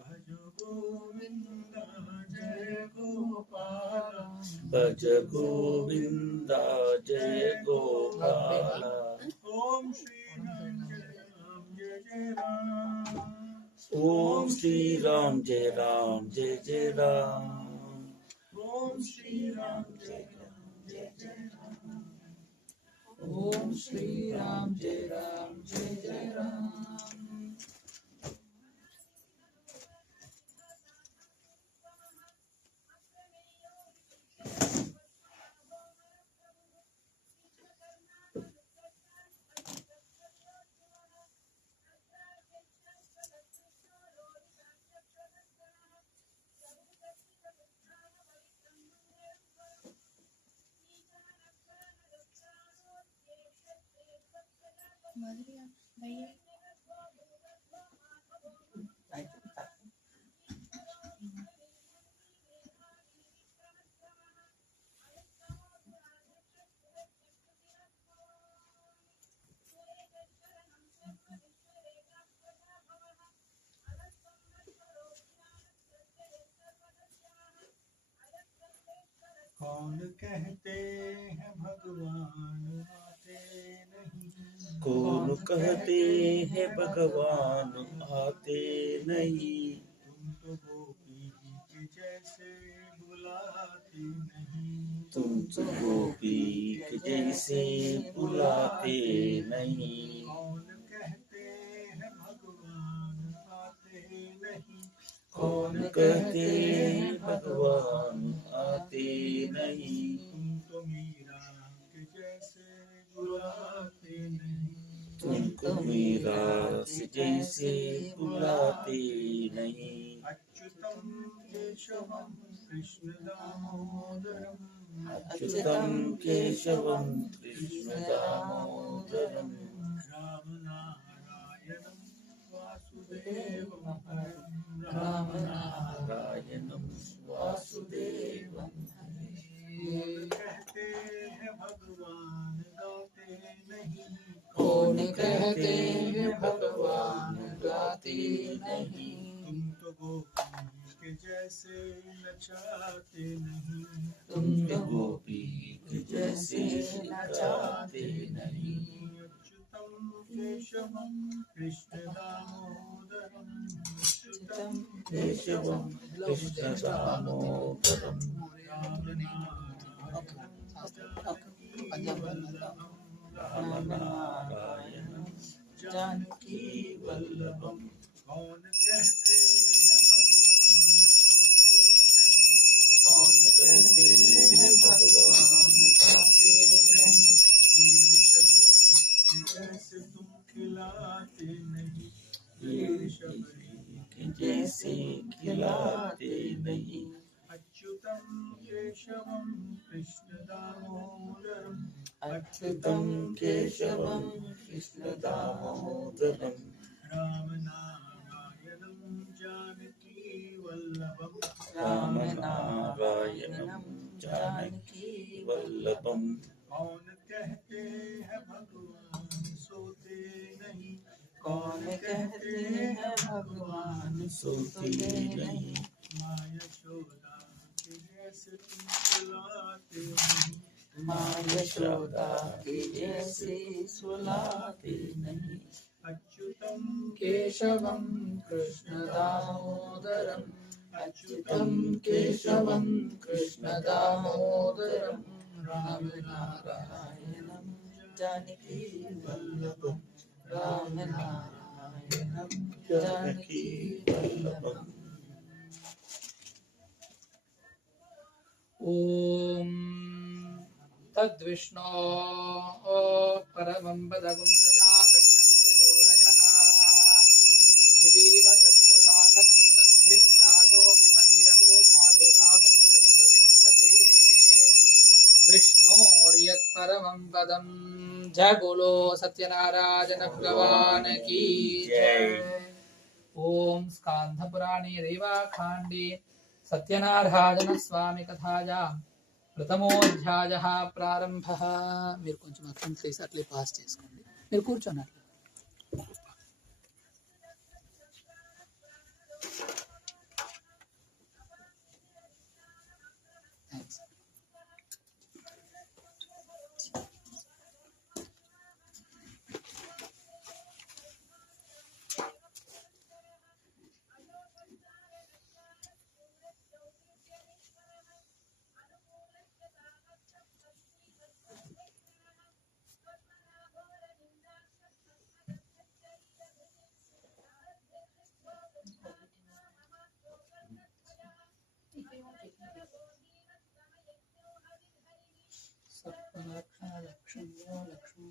भज गोविंदा जय गोपाला भज गोविंदा जय गोपाला ओम श्री राम जय राम जय जय राम ओम श्री राम जय राम जय जय राम ओम श्री राम जय राम जय जय राम ओम श्री राम जय राम जय जय राम। भैया कौन कहते हैं भगवान आते नहीं कौन कहते हैं भगवान आते नहीं तुम तो गोपी के जैसे बुलाते नहीं तुम तो गोपी के जैसे बुलाते नहीं कौन कहते हैं भगवान आते नहीं कौन कहते हैं भगवान आते नहीं तुम तो मीरा के जैसे बुलाते नहीं तुमको मीरा से जैसे बुलाते नहीं अच्युतम केशवम कृष्ण दामोदरम अच्युतम केशवम कृष्ण दामोदरम राम नारायणं वासुदेवं राम नारायणं वासुदेवं कौन कहते हैं भगवान गाते नहीं कौन कहते हैं भगवान गाते नहीं तुम तो गोपी के जैसे नचाते नहीं तुम तो गोपी के जैसे नचाते नहीं अच्युतम केशवम कृष्ण दामोदरम अच्युतम केशवं कृष्ण दामोदरम राम राम नारायणं जानकी वल्लभम कौन कहते हैं भगवान आते नहीं कौन कहते हैं भगवान आते नहीं वीर शबरी के जैसे तुम खिलाते नहीं वीर शबरी के जैसे खिलाते नहीं अच्युतम केशवम कृष्ण दामोदरम अच्युतं केशवं कृष्ण दामोदरम राम नारायणं जानकी वल्लभम राम नारायणं जानकी वल्लभम कौन कहते हैं भगवान सोते नहीं कौन कहते हैं भगवान सोते नहीं माँ यशोदा के जैसे तुम खिलाते नहीं माँ यशोदा के जैसे सुलाते नहीं अच्युतम केशवं कृष्ण दामोदरम अच्युतं केशवं कृष्ण दामोदरम राम नारायणं जानकी वल्लभम राम नारायणं जानकी वल्लभम ओम तद्विष्णो परमं पदगुं तथा कृष्णं विदूरयः दिवीव चक्षुराधतं तद्भिप्राजो विमन्यभूषाभुवाहुं तत्त्वमिन्धते विष्णोर्यत्परमं पदं जय बोलो सत्यनारायण भगवान की जय। ओम स्कांध पुराणे रेवाखंडे सत्यनारायण स्वामी कथायां प्रथमोऽध्यायः प्रारम्भः. మీరు కొంచెం అర్థం చేసి అట్లే పాస్ చేసుకోండి. మీరు కూర్చోండి అట్లా. థ్యాంక్స్. లక్ష్మీ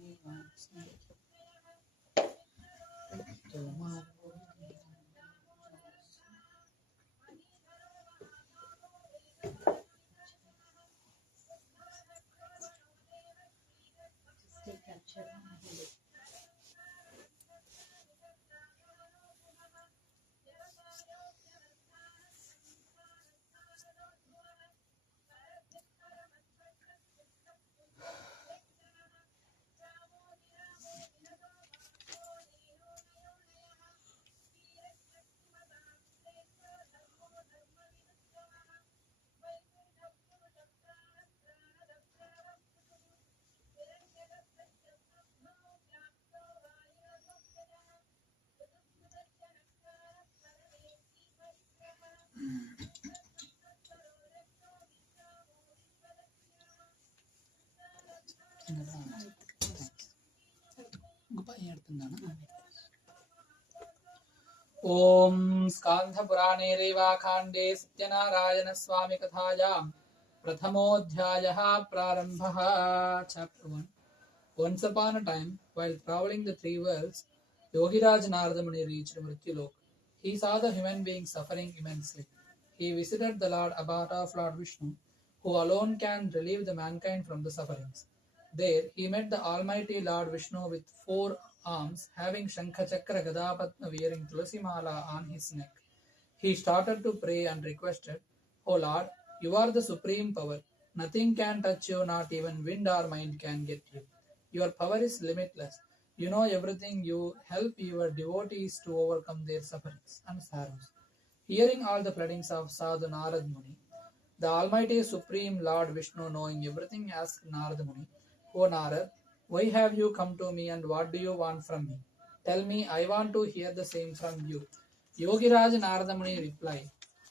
ओम स्कांध पुराणे रेवाकांडे सत्यनारायण स्वामी कथायां प्रथमोऽध्यायः प्रारम्भः. Chapter 1. Once upon a time, while traveling the three worlds, Yogiraj Narada Muni reached Mrityulok. He saw the human beings suffering immensely. He visited the Lord Abhat of Lord Vishnu, who alone can relieve the mankind from the sufferings. There he met the Almighty Lord Vishnu with 4 arms, having Shankha Chakra Gadapatna wearing Tulasi Mala on his neck. He started to pray and requested, "O Lord, you are the supreme power. Nothing can touch you, not even wind or mind can get you. Your power is limitless. You know everything. You help your devotees to overcome their sufferings and sorrows." Hearing all the pleadings of Sadhu Narad Muni, the Almighty Supreme Lord Vishnu, knowing everything, asked Narad Muni, "O Narad, why have you come to me and what do you want from me? Tell me, I want to hear the same from you." Yogiraj Narada Muni replied,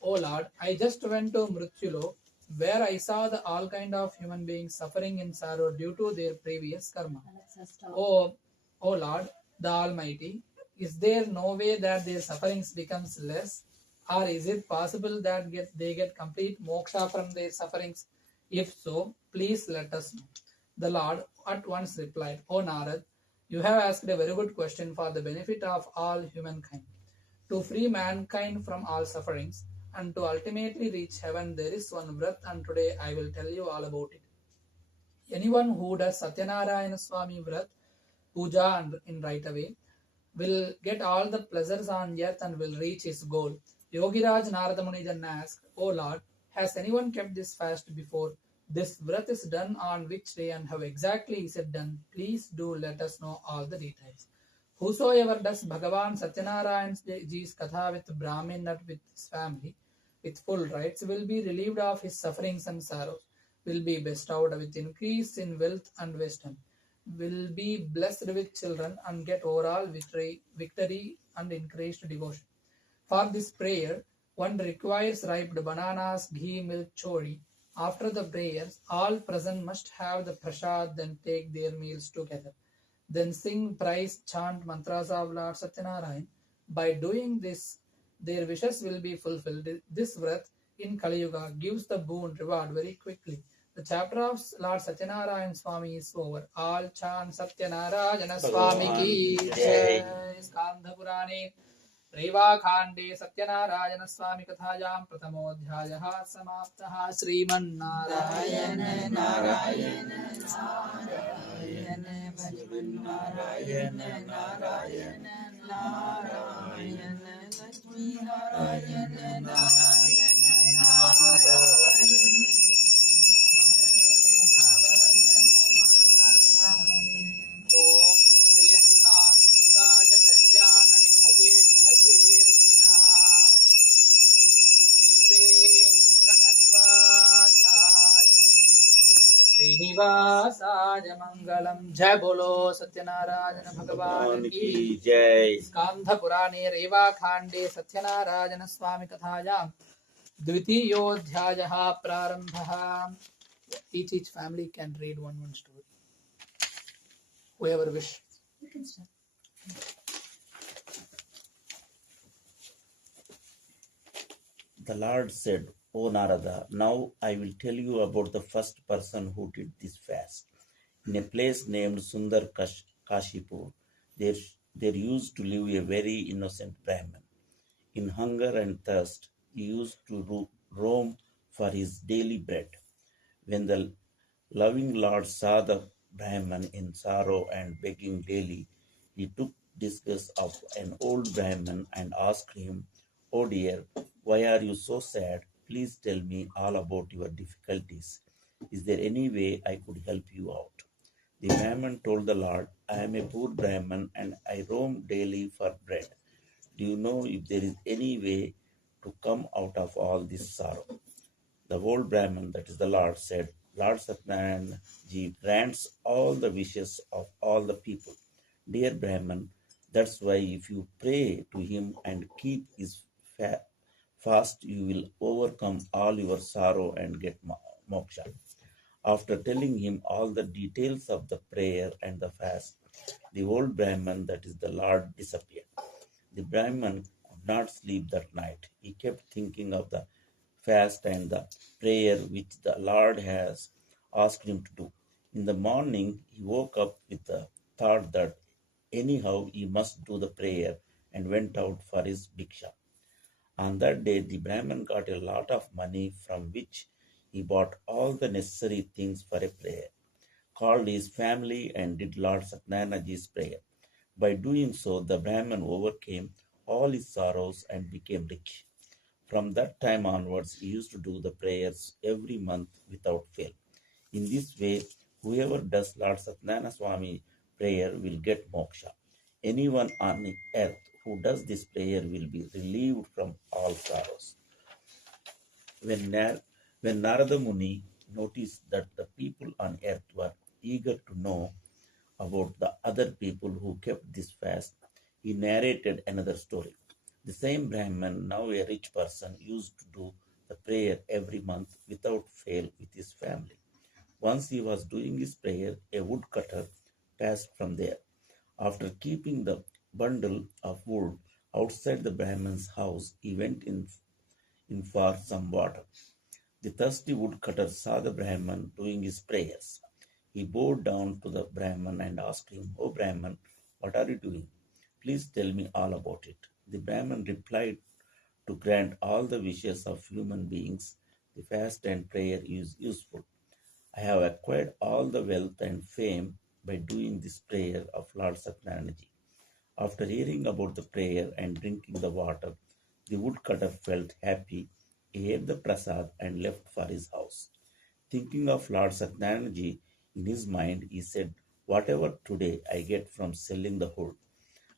"O Lord, I just went to Mrityulok, where I saw the all kind of human beings suffering in sorrow due to their previous karma. O Lord, the Almighty, is there no way that their sufferings becomes less? Or is it possible that they get complete moksha from their sufferings? If so, please let us know." The Lord at once replied, "O Narad, you have asked a very good question for the benefit of all humankind. To free mankind from all sufferings and to ultimately reach heaven, there is one vrat, and today I will tell you all about it. Anyone who does Sathyanarayana Swami vrat, Puja in right away, will get all the pleasures on earth and will reach his goal." Yogiraj Narada Muni then asked, "O Lord, has anyone kept this fast before? This vrat is done on which day and how exactly is it done? Please do let us know all the details. Whosoever does Bhagavan Satyanarayana Ji's Katha with Brahmin and with his family, with full rights, will be relieved of his sufferings and sorrows, will be bestowed with increase in wealth and wisdom, will be blessed with children and get overall victory and increased devotion. For this prayer, one requires ripe bananas, ghee, milk, chori. After the prayers, all present must have the prasad, then take their meals together. Then sing, praise, chant mantras of Lord Satyanarayan. By doing this, their wishes will be fulfilled. This vrat in Kali Yuga gives the boon reward very quickly. The chapter of Lord Satyanarayan Swami is over. All chant Satyanarayana Swami ki jai. Skandha Purane रेवाकांडे Satyanarayan स्वामी कथायां प्रथमोऽध्यायः समाप्तः. Sriman Narayana Narayan Narayan भजमन्नारायण Narayan Narayan Lakshmi Narayan Narayan Om Shriyastantaya Kalyana Nidhaye Nidhayeerthinam Sri Venkatanivasaya Srinivasaya Mangalam. Jai Bolo Satyanarayana Bhagavan ki जय Skandha Purane Reva Khande Satyanarayana Swami Kathayam Dvitiyodhyayaha Prarambhaha. Each family can read one story. Whoever wish. You can start. The Lord said, O Narada, now I will tell you about the first person who did this fast. In a place named Sundar Kashipur, there used to live a very innocent Brahman. In hunger and thirst, he used to roam for his daily bread. When the loving Lord saw the Brahman in sorrow and begging daily, he took disgust of an old Brahman and asked him, "Oh dear, why are you so sad? Please tell me all about your difficulties. Is there any way I could help you out?" The Brahman told the Lord, "I am a poor Brahman and I roam daily for bread. Do you know if there is any way to come out of all this sorrow?" The old Brahman, that is the Lord, said, "Lord Satyanarayana ji grants all the wishes of all the people. Dear Brahman, that's why if you pray to him and keep his fast, you will overcome all your sorrow and get moksha." After telling him all the details of the prayer and the fast, the old Brahman, that is the Lord, disappeared. The Brahman could not sleep that night. He kept thinking of the fast and the prayer which the Lord has asked him to do. In the morning, he woke up with the thought that anyhow he must do the prayer and went out for his bhiksha. On that day, the Brahman got a lot of money from which he bought all the necessary things for a prayer, called his family, and did Lord Satyanarayana's prayer. By doing so, the Brahman overcame all his sorrows and became rich. From that time onwards, he used to do the prayers every month without fail. In this way, whoever does Lord Satyanarayana Swami prayer will get moksha. Anyone on earth who does this prayer will be relieved from all sorrows. When Narada Muni noticed that the people on earth were eager to know about the other people who kept this fast, he narrated another story. The same Brahman, now a rich person, used to do the prayer every month without fail with his family. Once he was doing his prayer, a woodcutter passed from there. After keeping the bundle of wood outside the Brahman's house, he went in for some water. The thirsty woodcutter saw the Brahman doing his prayers. He bowed down to the Brahman and asked him, "O Brahman, what are you doing? Please tell me all about it." The Brahman replied, "To grant all the wishes of human beings, the fast and prayer is useful. I have acquired all the wealth and fame by doing this prayer of Lord Satyanarayana ji." After hearing about the prayer and drinking the water, the woodcutter felt happy. He ate the prasad and left for his house. Thinking of Lord Sathyanarayana ji in his mind, he said, "Whatever today I get from selling the wood,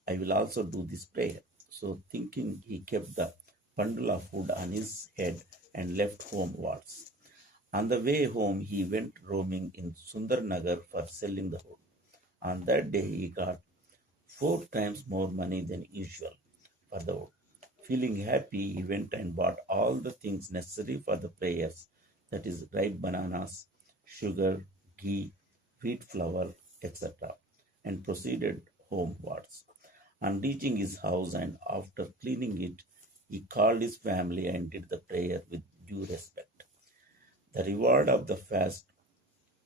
I will also do this prayer." So thinking, he kept the bundle of wood on his head and left homewards. On the way home, he went roaming in Sundarnagar for selling the wood. On that day, he got 4 times more money than usual for the wood. Feeling happy, he went and bought all the things necessary for the prayers, that is, ripe bananas, sugar, ghee, wheat flour, etc., and proceeded homewards. On reaching his house and after cleaning it, he called his family and did the prayer with due respect. The reward of the fast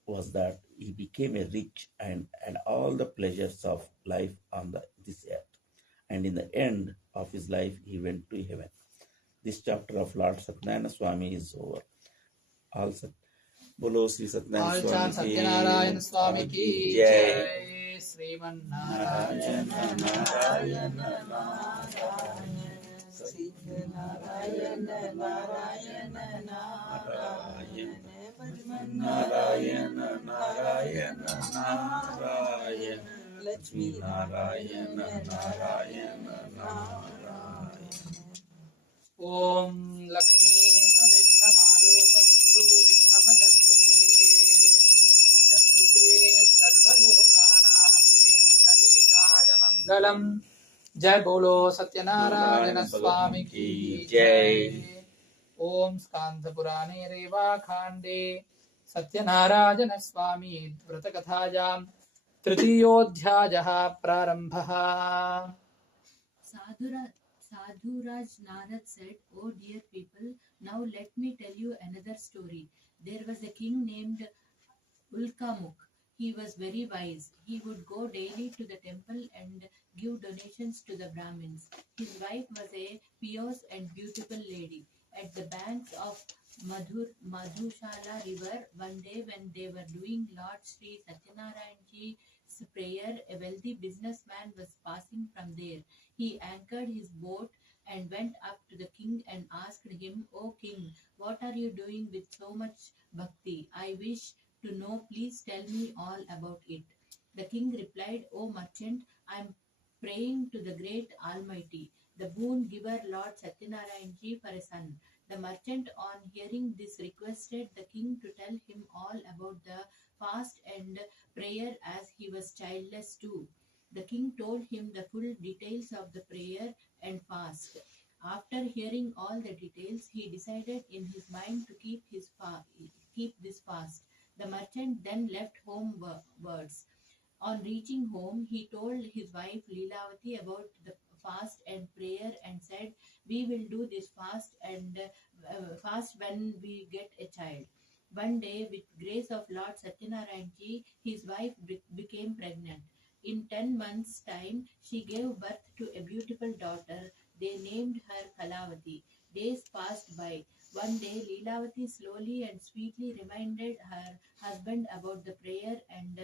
was that he became a rich and had all the pleasures of life on this earth. And in the end of his life, he went to heaven. This chapter of Lord Satyanarayana Swami is over. All Bolo Sri Satyanarayana All chant Swami Satyanarayana Swami ki Jai. Jai. Sriman Narayana Narayana Narayana Narayana. Narayana Narayana Narayana Narayana Narayana Narayana Lakshmi Narayana Narayana Narayana ॐ लक्ष्मी सविद्धमालोकशुभ्रूविभ्रमचक्षुषे चक्षुषे सर्वलोकानां वेङ्कटेशाय मङ्गलम्। जय बोलो सत्यनारायण स्वामी की जय। ओम स्कांद पुराणे रेवाखांडे सत्यनारायण स्वामी व्रत कथायां तृतीयोऽध्यायः प्रारम्भः। Sadhuraj Narad said, "O dear people, now let me tell you another story. There was a king named Ulkamuk. He was very wise. He would go daily to the temple and give donations to the Brahmins. His wife was a pious and beautiful lady. At the banks of Madhushala river, one day when they were doing Lord Sri Sathyanarayana's prayer, a wealthy businessman was passing from there. He anchored his boat and went up to the king and asked him, "O king, what are you doing with so much bhakti? I wish to know, please tell me all about it." The king replied, "O merchant, I am praying to the great Almighty, the boon giver Lord Satyanarayana for a son." The merchant, on hearing this, requested the king to tell him all about the fast and prayer, as he was childless too. The king told him the full details of the prayer and fast. After hearing all the details, he decided in his mind to keep this fast. The merchant then left homewards. On reaching home, he told his wife Leelavati about the fast and prayer and said, "We will do this fast when we get a child." One day, with grace of Lord Satyanarayana, his wife became pregnant. In 10 months' time, she gave birth to a beautiful daughter. They named her Kalavati. Days passed by. One day, Leelavati slowly and sweetly reminded her husband about the prayer and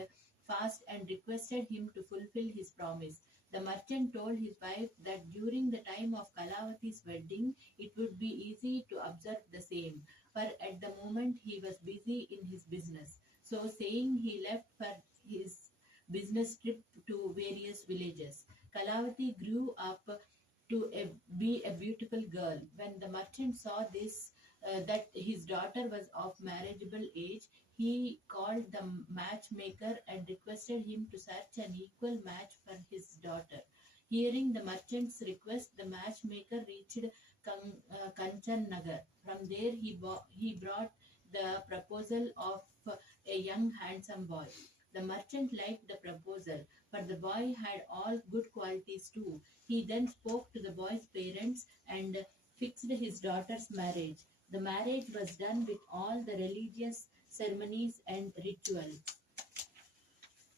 fast and requested him to fulfill his promise. The merchant told his wife that during the time of Kalavati's wedding, it would be easy to observe the same, for at the moment he was busy in his business. So saying, he left for his business trip to various villages. Kalavati grew up be a beautiful girl. When the merchant saw that his daughter was of marriageable age, he called the matchmaker and requested him to search an equal match for his daughter. Hearing the merchant's request, the matchmaker reached Kanchan Nagar. From there, he brought the proposal of a young handsome boy. The merchant liked the proposal, for the boy had all good qualities too. He then spoke to the boy's parents and fixed his daughter's marriage. The marriage was done with all the religious ceremonies and rituals.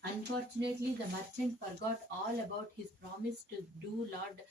Unfortunately, the merchant forgot all about his promise to do Lord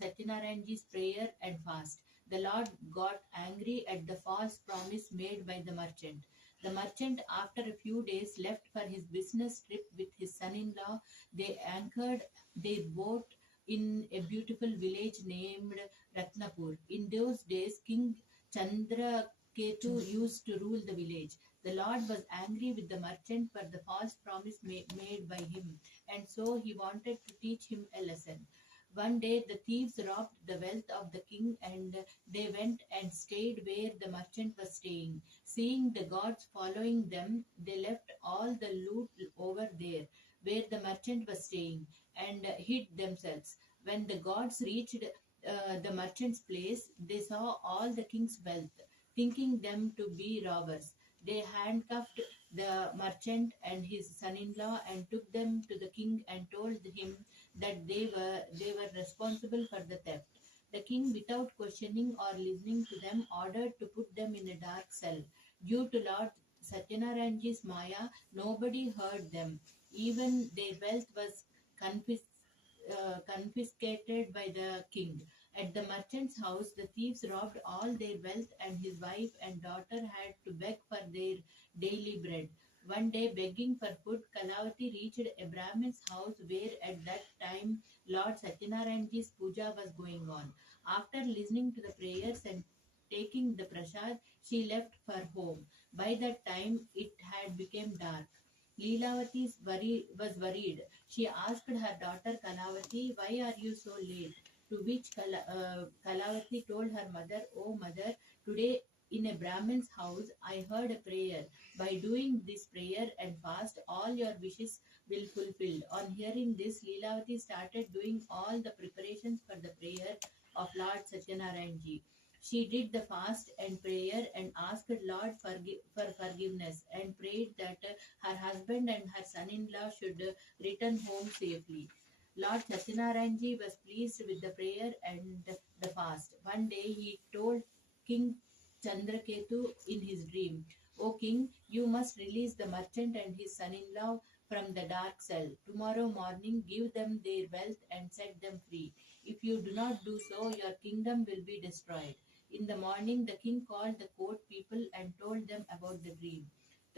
Satyanarayana's prayer and fast. The Lord got angry at the false promise made by the merchant. The merchant, after a few days, left for his business trip with his son-in-law. They anchored their boat in a beautiful village named Ratnapur. In those days, King Chandraketu used to rule the village. The Lord was angry with the merchant for the false promise made by him, and so he wanted to teach him a lesson. One day, the thieves robbed the wealth of the king, and they went and stayed where the merchant was staying. Seeing the gods following them, they left all the loot over there where the merchant was staying and hid themselves. When the gods reached the merchant's place, they saw all the king's wealth, thinking them to be robbers. They handcuffed the merchant and his son-in-law and took them to the king and told him that they were responsible for the theft. The king, without questioning or listening to them, ordered to put them in a dark cell. Due to Lord Satyanarayana's Maya, nobody heard them. Even their wealth was confiscated by the king. At the merchant's house, the thieves robbed all their wealth, and his wife and daughter had to beg for their daily bread. One day, begging for food, Kalavati reached a Brahmin's house where at that time Lord Satyanarayana's puja was going on. After listening to the prayers and taking the prasad, she left for home. By that time, it had become dark. Was worried. She asked her daughter Kalavati, "Why are you so late?" To which Kalavati told her mother, "Oh mother, today in a Brahmin's house I heard a prayer. By doing this prayer and fast, all your wishes will fulfill." On hearing this, Leelavati started doing all the preparations for the prayer of Lord Satyanarayan. She did the fast and prayer and asked Lord for forgiveness and prayed that her husband and her son-in-law should return home safely. Lord Satyanarayan was pleased with the prayer and the fast. One day he told King Chandraketu in his dream, "O king, you must release the merchant and his son-in-law from the dark cell. Tomorrow morning give them their wealth and set them free. If you do not do so, your kingdom will be destroyed." In the morning, the king called the court people and told them about the dream.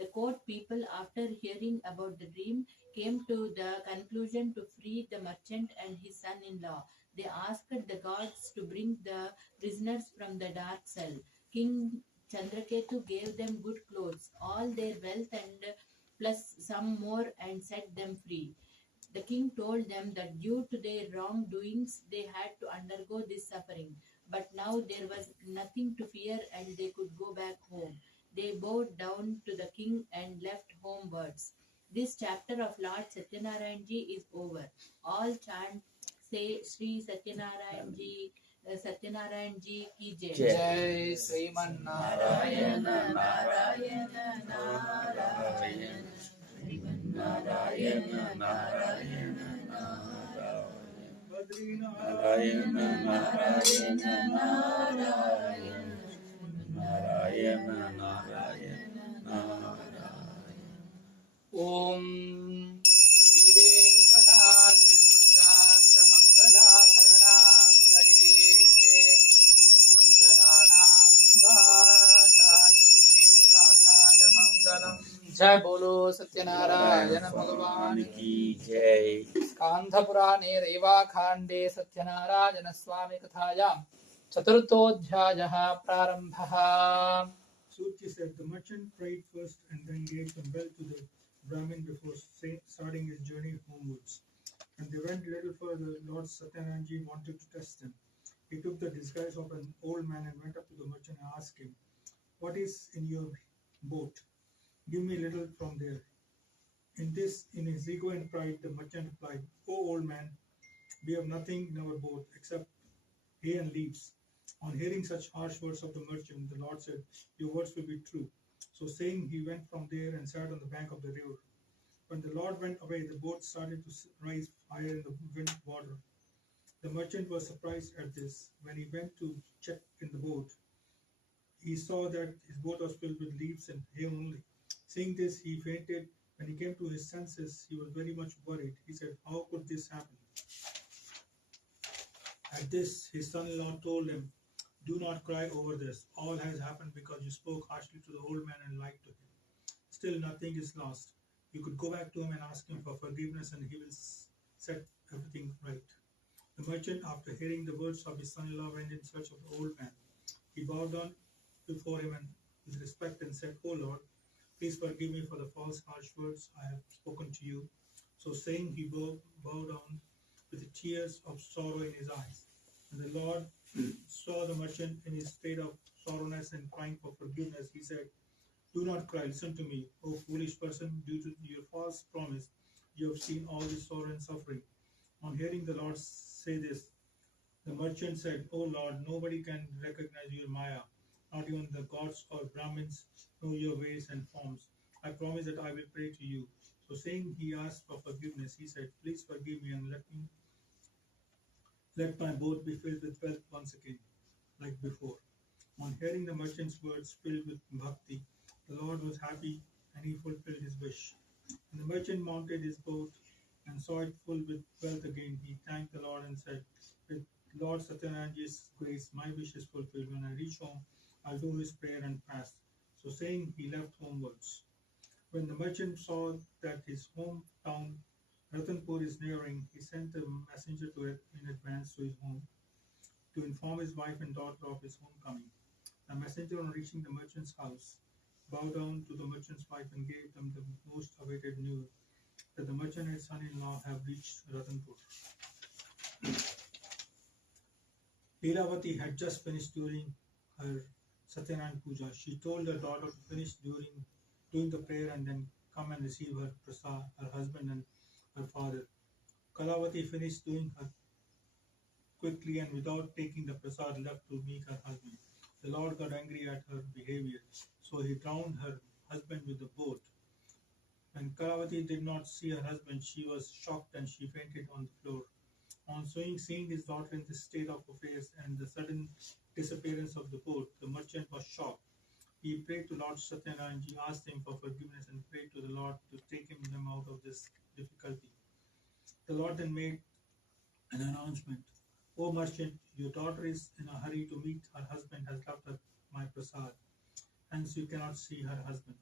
The court people, after hearing about the dream, came to the conclusion to free the merchant and his son in law. They asked the gods to bring the prisoners from the dark cell. King Chandraketu gave them good clothes, all their wealth, and plus some more, and set them free. The king told them that due to their wrongdoings, they had to undergo this suffering. But now there was nothing to fear and they could go back home. They bowed down to the king and left homewards. This chapter of Lord Satyanarayanji is over. All chant say Sri Satyanarayanji, Satyanarayanji ki jai. Jai. Jai Sriman Narayana Narayana Narayana Narayana, Narayana, Narayana, Badrinath Narayana, Narayana, Narayana, Narayana, Narayana. Om Sri Venkateswara Mangalanam Nivasaya Srinivasaya Mangalam. Jai Bolo Satyanarayana Bhagavan की जय. स्कान्धपुराणे रेवाखण्डे सत्यनारायण स्वामी कथायां चतुर्थोऽध्यायः प्रारम्भः. Suchi said, the merchant prayed first and then gave some wealth to the Brahmin before starting his journey homewards. When they went a little further, Lord Satyanarayan wanted to test them. He took the disguise of an old man and went up to the merchant and asked him, "What is in your boat? Give me a little from there." In his ego and pride, the merchant replied, "O old man, we have nothing in our boat except hay and leaves." On hearing such harsh words of the merchant, the Lord said, "Your words will be true." So saying, he went from there and sat on the bank of the river. When the Lord went away, the boat started to rise higher in the wind water. The merchant was surprised at this. When he went to check in the boat, he saw that his boat was filled with leaves and hay only. Seeing this, he fainted. When he came to his senses, he was very much worried. He said, "How could this happen?" At this, his son-in-law told him, "Do not cry over this. All has happened because you spoke harshly to the old man and lied to him. Still, nothing is lost. You could go back to him and ask him for forgiveness, and he will set everything right." The merchant, after hearing the words of his son-in-law, went in search of the old man. He bowed down before him and with respect and said, "O Lord, please forgive me for the false, harsh words I have spoken to you." So saying, he bowed down with the tears of sorrow in his eyes. When the Lord saw the merchant in his state of sorrowness and crying for forgiveness, he said, "Do not cry, listen to me, O foolish person. Due to your false promise, you have seen all this sorrow and suffering." On hearing the Lord say this, the merchant said, "O Lord, nobody can recognize your Maya. Not even the gods or Brahmins know your ways and forms. I promise that I will pray to you." So saying, he asked for forgiveness. He said, "Please forgive me and let my boat be filled with wealth once again, like before." On hearing the merchant's words filled with bhakti, the Lord was happy and he fulfilled his wish. When the merchant mounted his boat and saw it full with wealth again, he thanked the Lord and said, "With Lord Satyanarayan's grace, my wish is fulfilled. When I reach home, I'll do his prayer and fast." So saying, he left homewards. When the merchant saw that his hometown Ratanpur is nearing, he sent a messenger to it in advance to his home. to inform his wife and daughter of his homecoming. The messenger, on reaching the merchant's house, bowed down to the merchant's wife and gave them the most awaited news that the merchant and his son-in-law have reached Ratanpur. Leelavati had just finished doing her Sathyanarayana Puja. She told her daughter to finish doing the prayer and then come and receive her prasad, her husband and her father. Kalavati finished doing her quickly and without taking the prasad left to meet her husband. The Lord got angry at her behavior, so he drowned her husband with the boat. When Kalavati did not see her husband, she was shocked and she fainted on the floor. On seeing his daughter in this state of affairs and the sudden disappearance of the boat, the merchant was shocked. He prayed to Lord Sathyanarayana, asked him for forgiveness and prayed to the Lord to take them out of this difficulty. The Lord then made an announcement. O merchant, your daughter is in a hurry to meet her husband, has left her my prasad. Hence you cannot see her husband.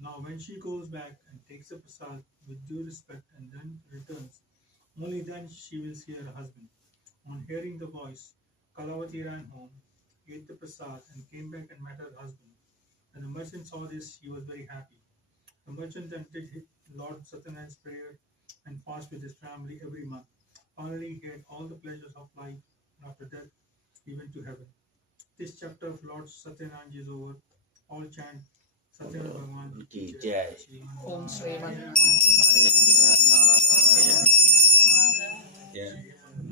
Now when she goes back and takes the prasad with due respect and then returns, only then she will see her husband. On hearing the voice, Kalavati ran home, ate the prasad and came back and met her husband. When the merchant saw this, he was very happy. The merchant then did Lord Satyanarayana's prayer and fast with his family every month. Finally, he had all the pleasures of life, and after death, he went to heaven. This chapter of Lord Satyanarayana is over. All chant Satyanarayana Bhagavan Ki Jai. Om Sriman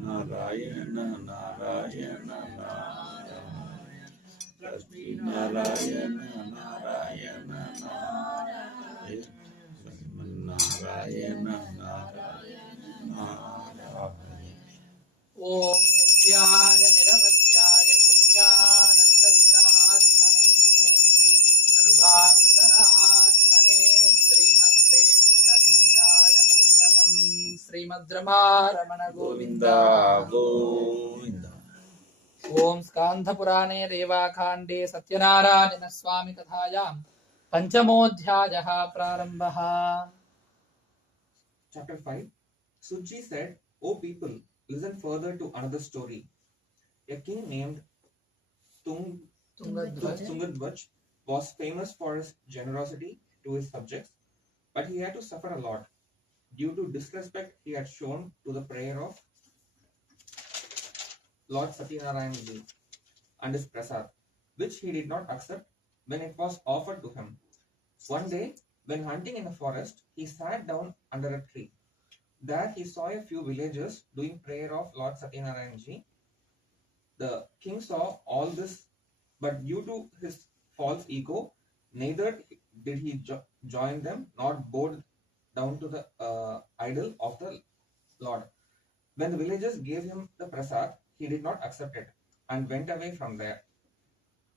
Narayana, Narayana, Narayana, Trustee-In-Charge, Narayana, Narayana, Narayana. Om Nityaya Niravatyaya Satyanandasitatmane Sarvantaratmane Srimad Venkateswara Mangalam Srimad Ramaramana Govinda Govinda. Om Skandhapurane Devakande Satyanarayana Swami Kathayam Panchamodhyayaha Prarambhaha. Chapter 5. Suji said, O people, listen further to another story. A king named Tungadhwaj was famous for his generosity to his subjects, but he had to suffer a lot due to disrespect he had shown to the prayer of Lord Sathyanarayana and his prasad, which he did not accept when it was offered to him. One day, when hunting in the forest, he sat down under a tree. There he saw a few villagers doing prayer of Lord Sathyanarayana. The king saw all this, but due to his false ego, neither did he join them nor bowed down to the idol of the Lord. When the villagers gave him the prasad, he did not accept it and went away from there.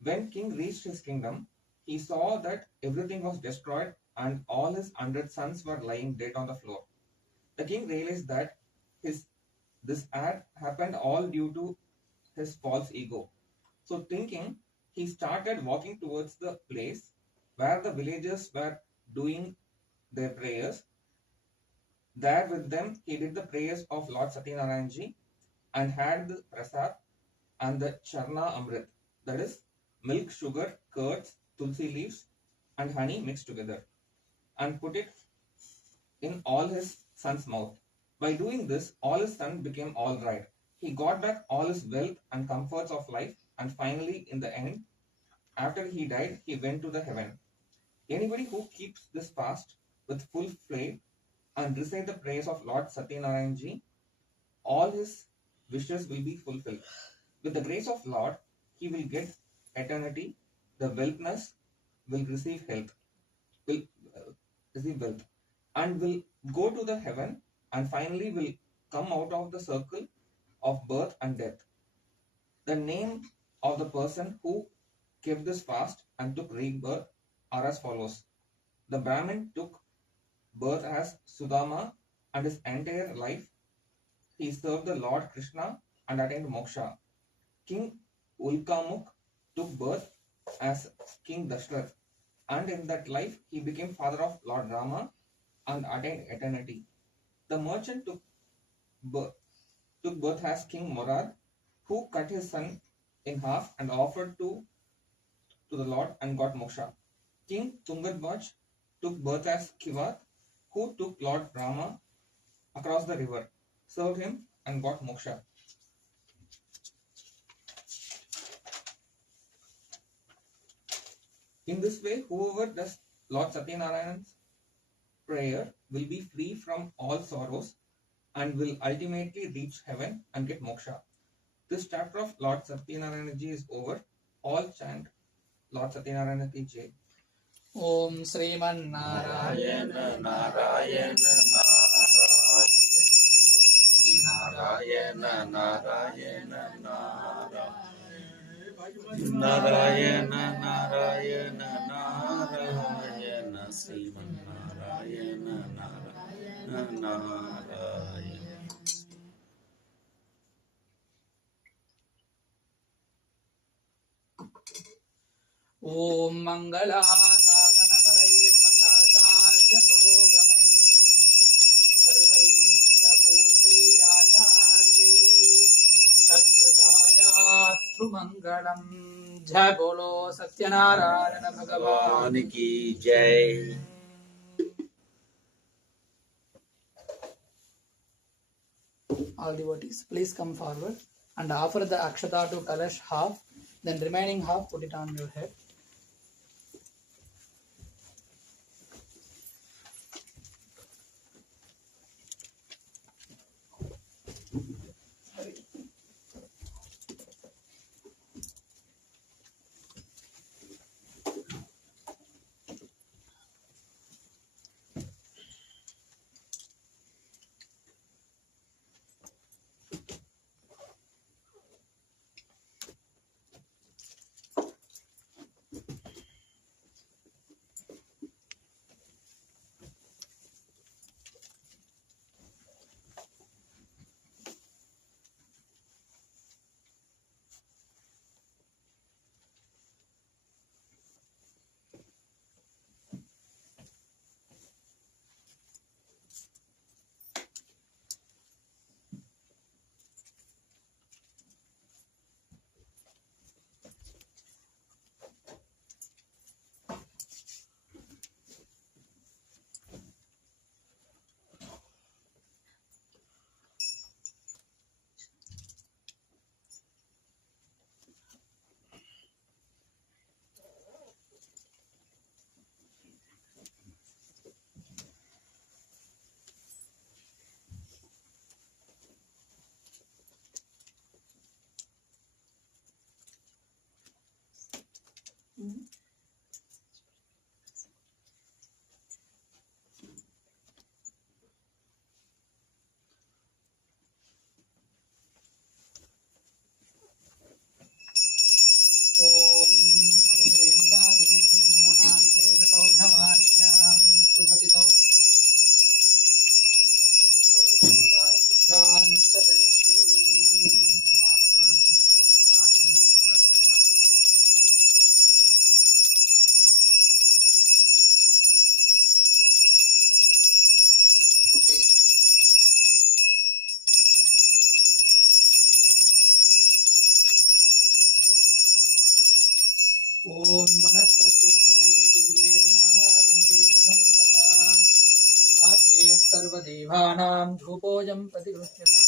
When king reached his kingdom, he saw that everything was destroyed and all his 100 sons were lying dead on the floor. The king realized that this had happened all due to his false ego. So thinking, he started walking towards the place where the villagers were doing their prayers. There with them, he did the prayers of Lord Sathyanarayana and had the prasad and the charna amrit, that is, milk, sugar, curds, tulsi leaves, and honey mixed together, and put it in all his son's mouth. By doing this, all his sons became all right. He got back all his wealth and comforts of life, and finally, in the end, after he died, he went to the heaven. Anybody who keeps this fast with full faith and recite the prayers of Lord Sathyanarayana, all his wishes will be fulfilled. With the grace of Lord, he will get eternity. The wealthness will receive health, will receive wealth, and will go to the heaven, and finally will come out of the circle of birth and death. The name of the person who kept this fast and took rebirth are as follows. The Brahmin took birth as Sudama, and his entire life he served the Lord Krishna and attained moksha. King Ulkamuk took birth as King Dashrath, and in that life he became father of Lord Rama and attained eternity. The merchant took birth as King Murad, who cut his son in half and offered to the Lord and got moksha. King Tungabhaj took birth as Kivat, who took Lord Rama across the river, served him, and got moksha. In this way, whoever does Lord Sathyanarayana's prayer will be free from all sorrows and will ultimately reach heaven and get moksha. This chapter of Lord Satyanarayana Ji is over. All chant Lord Satyanarayana Ki Jai. Om Sriman Narayana Narayana Narayana Narayana Narayana Narayana Narayana Sriman Narayana Narayana Narayana. Om Mangala Sadhana Parairmadhacharya Purogamai Sarvaisha Purvairacharya Tatkritaya Mangalam. Jai Bolo Satyanarayana Bhagavan Ki Jai. All devotees, please come forward and offer the akshata to Kalash half, then remaining half put it on your head. Om Sri Venkateswara Temple Purnamashyaam Subhatitau Pujan Chakarishi Masanam Sanjalim Samarpayami. Om Manapasubhavaya Divya Nanadante Shamtaha Agneya Sarva Devanam Dhupojam Patigruhyatam.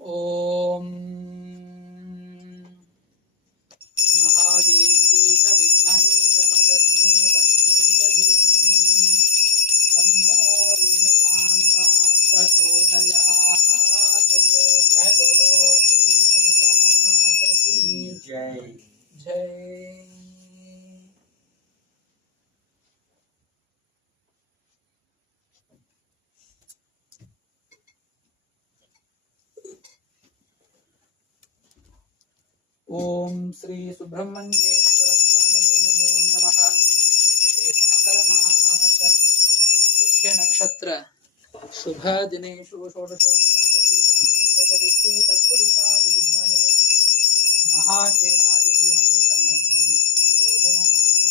Om Mahadevi Vidmahi Jamatagni Patnita Dhimahi Tanno Renukamba Prachodayat. Jai Bolo Sri Venkamata Ki Jai. Jai. Om Sri Subramanyeshwara Swami Namo Namaha. पवित्र शुभदिनेषु षोडशोपचारपूजां प्रचरिष्ये तत्पुरुषाय विद्महे महासेनाय धीमहि तन्नः प्रचोदयात्।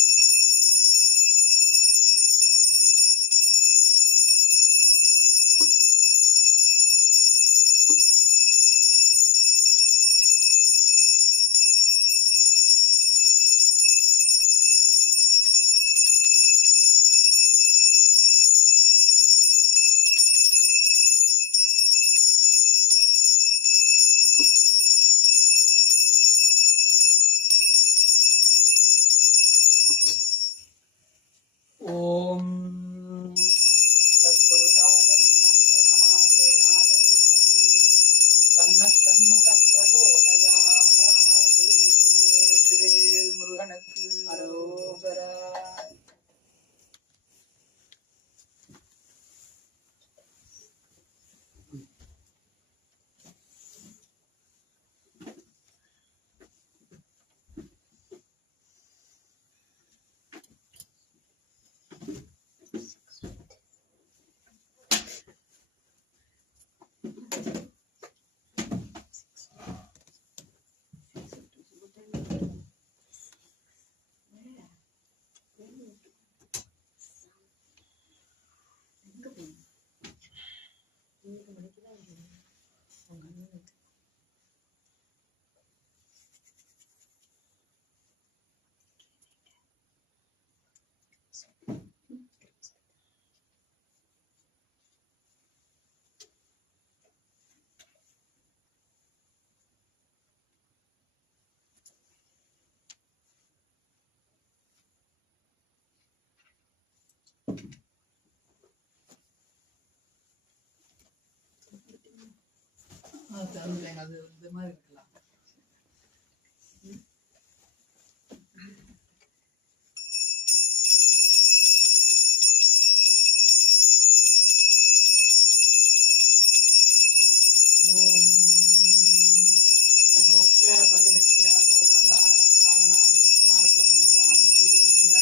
ॐ तत्पुरुषाय विद्महे महासेनाय धीमहि तन्नः षण्मुखः प्रचोदयात्। त्रिवेल मुरुगனுக்கு அரோகரா. அது இந்த மாதிரி இருக்கலாம். ஓம் லோக்ஷ பரிஹத்ய தோஷணதாஹனத்லாவனானி கிருத்வா ஸ்வர்முத்ராணி ஸ்வீகிருத்ய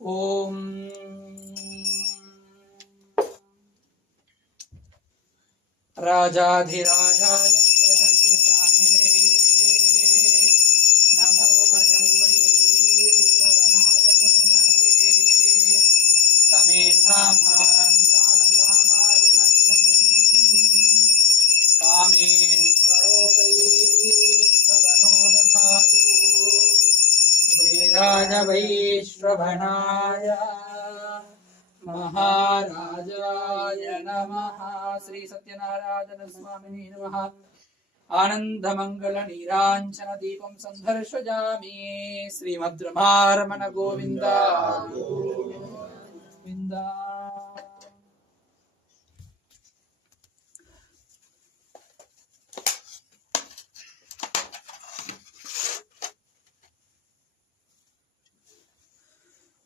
ओम राजाधिराजाय प्रसन्नसाहिने नमो भयं वै श्रवणाय गुरुमहे तमेधामान्वितानाय मह्यं कामेश्वरो वै श्रवणो दधातु सुवीराय वैश्रवणाय महाराजाय नमः। श्री सत्यनारायण स्वामिने नमः। आनन्दमङ्गलनीराञ्जन दीपं सन्दर्शयामि। श्रीमद्रमारमण गोविन्द गोविन्द।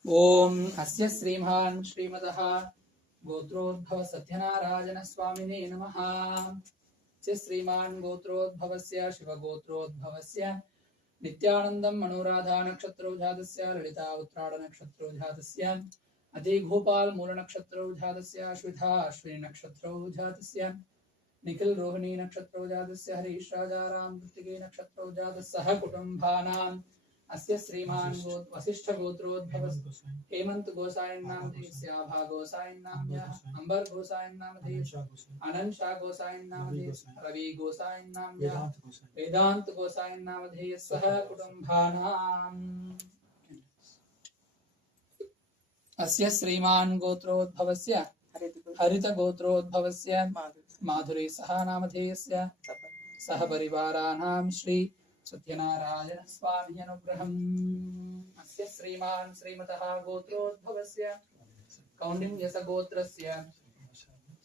ओम अस्य श्रीमान् श्रीमतः गोत्रोद्भव सत्यनारायण स्वामिने नमः। अस्य श्रीमान् गोत्रोद्भवस्य शिवगोत्रोद्भवस्य नित्यानन्दं मनोराधा नक्षत्रो जातस्य ललिता उत्तराड नक्षत्रो जातस्य अधिगोपाल मूल नक्षत्रो जातस्य अश्विधा अश्विनी नक्षत्रो जातस्य निखिल रोहिणी नक्षत्रो जातस्य हरीश राजाराम कृत्तिके नक्षत्रो जातस्य कुटुम्बानाम् अस्य श्रीमान् वसिष्ठ गोत्रोद्भवस्य हेमंत गोसायन नामधेयस्य आभा गोसायन नामधेयः अंबर गोसायन नामधेयस्य अनंत शाह गोसायन नामधेयस्य रवि गोसायन नामधेयः वेदांत गोसायन नामधेयस्य कुटुम्बानाम् अस्य श्रीमान् गोत्रोद्भवस्य हरित गोत्रोद्भवस्य माधुरी सह नामधेयस्य सह परिवाराणां श्री सत्यनारायण स्वामी अनुग्रहम्। अस्य श्रीमान् श्रीमतः गोत्रोद्भवस्य कौण्डिन्यस गोत्रस्य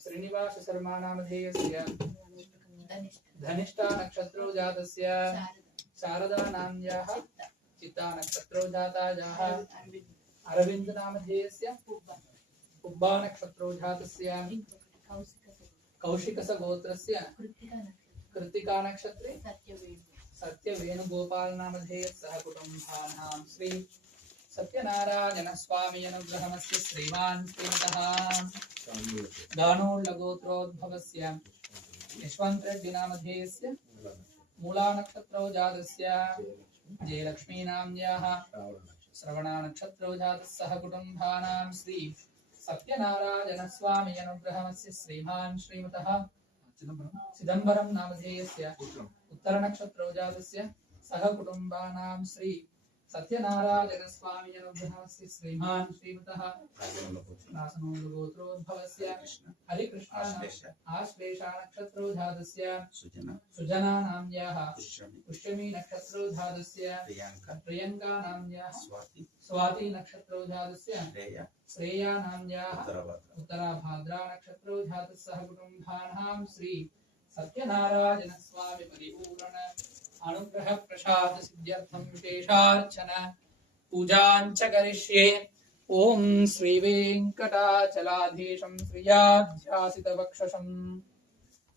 श्रीनिवास शर्मा नामधेयस्य धनिष्ठा नक्षत्रो जातस्य शारदा नाम्याः चित्ता नक्षत्रो जातायाः अरविन्द नामधेयस्य पुब्बा नक्षत्रो जातस्य कौशिकस गोत्रस्य कृत्तिका नक्षत्रे सत्य वेणुगोपाल नामधेयस्य कुटुम्बानां श्री सत्यनारायण स्वामी अनुग्रहमस्य श्रीमान् श्रीमतः दानोल्ल गोत्रोद्भवस्य यशवंत रेड्डी नामधेयस्य मूला नक्षत्रो जातस्य जयलक्ष्मी नाम्याः श्रवणा नक्षत्रो जातस्य कुटुम्बानां श्री सत्यनारायण स्वामी अनुग्रहमस्य श्रीमान् श्रीमतः चिदंबरम नामधेयस्य उत्तर नक्षत्रो जातस्य सह कुटुम्बानां श्री सत्यनारायण स्वामी अनुग्रहमस्य श्रीमान् श्रीमतः नासनोल्ल गोत्रोद्भवस्य हरिकृष्ण आश्लेषा नक्षत्रो जातस्य सुजना नाम्याः पुष्यमी नक्षत्रो जातस्य प्रियंका नाम्याः स्वाति नक्षत्रो जातस्य श्रेया नाम्याः उत्तराभाद्रा नक्षत्रो जातस्य कुटुम्बानां श्री सत्यनारायण स्वामी परिपूर्ण अनुग्रह प्रसाद सिद्ध्यर्थं विशेषार्चन पूजां च करिष्ये। ओम श्री वेंकटाचलाधीशं श्रियाध्यासितवक्षसं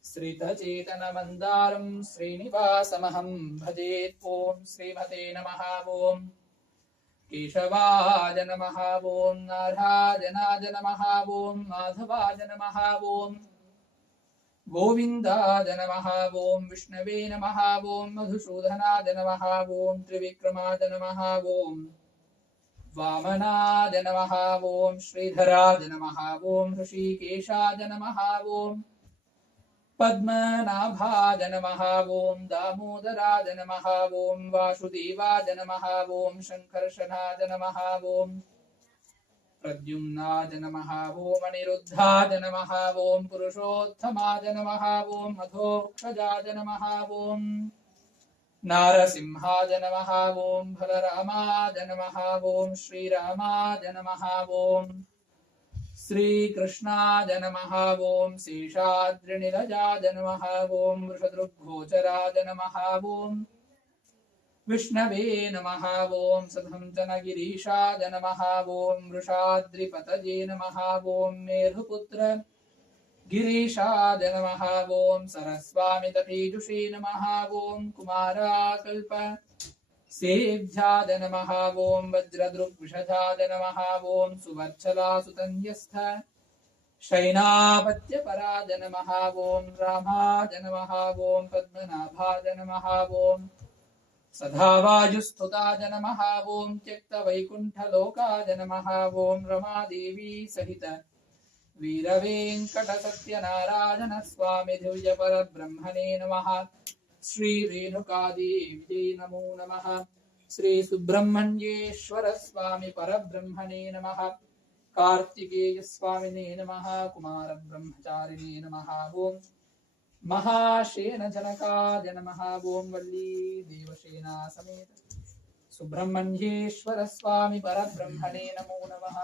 श्रितचेतनमन्दारं श्रीनिवासमहं भजे। ओम श्रीमते नमः। ओम केशवाय नमः। ओम नारायणाय नमः। ओम माधवाय नमः। ओम गोविन्दाय नमः। ओम विष्णवे नमः। ओम मधुसूदनाय नमः। ओम त्रिविक्रमाय नमः। ओम वामनाय नमः। ओम श्रीधराय नमः। ओम ऋषिकेशाय नमः। ओम पद्मनाभाय नमः। ओम दामोदराय नमः। ओम वासुदेवाय नमः। ओम शंकर्षणाय नमः। ओम प्रद्युम्नाय नमः। ओम अनिरुद्धाय नमः। ओम पुरुषोत्तमाय नमः। ओम मधोक्षजाय नमः। ओम नारसिंहाय नमः। ओम बलरामाय नमः। ओम श्रीरामाय नमः। ओम श्रीकृष्णाय नमः। ओम शेषाद्रिनिलयाय नमः। ओम वृषदृग्गोचराय नमः। ओम विष्णवे नमः। ओम सधंजनगिरीशाय नमः। ओम वृषाद्रिपतये नमः। ओम मेरुपुत्र गिरीशाय नमः। ओम सरस्वामितटेजुषे नमः। ओम कुमाराकल्प सेभ्याय नमः। ओम वज्रदृग्विषधाय नमः। ओम सुवत्सलासुतन्यस्थ शयनापत्यपराय नमः। ओम रामाय नमः। ओम पद्मनाभाय नमः। ओम सदावायुस्तुताय नमः। ओम त्यक्तवैकुण्ठलोकाय नमः। ओम रमादेवी सहित वीरवेङ्कटसत्यनारायण स्वामी दिव्यपरब्रह्मणे नमः। श्रीरेणुकादेव्यै नमो नमः। श्री सुब्रह्मण्येश्वर स्वामी परब्रह्मणे नमः। कार्तिकेय स्वामिने नमः। कुमार ब्रह्मचारिणे नमः। ओम महाशेन जनकाय नमः। ओम वल्ली देवसेना समेत सुब्रह्मण्येश्वर स्वामी परब्रह्मणे नमो नमः।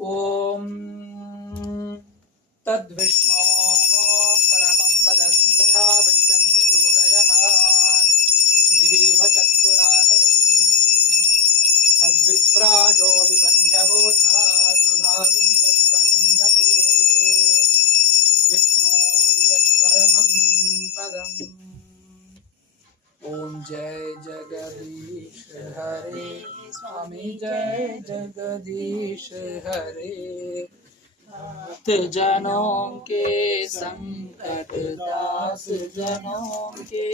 ओम तद्विष्णो परमं पदं तथा पश्यन्ति सूरयः दिवीव चक्षुराधतम् तद्विप्राशो विबन्ध्यगोधा दुभागं तत्सनिन्धते विष्णोर्यत्परमं पदम्। ओम जय जगदीश हरे स्वामी जय जगदीश हरे। भक्त जनों के संकट दास जनों के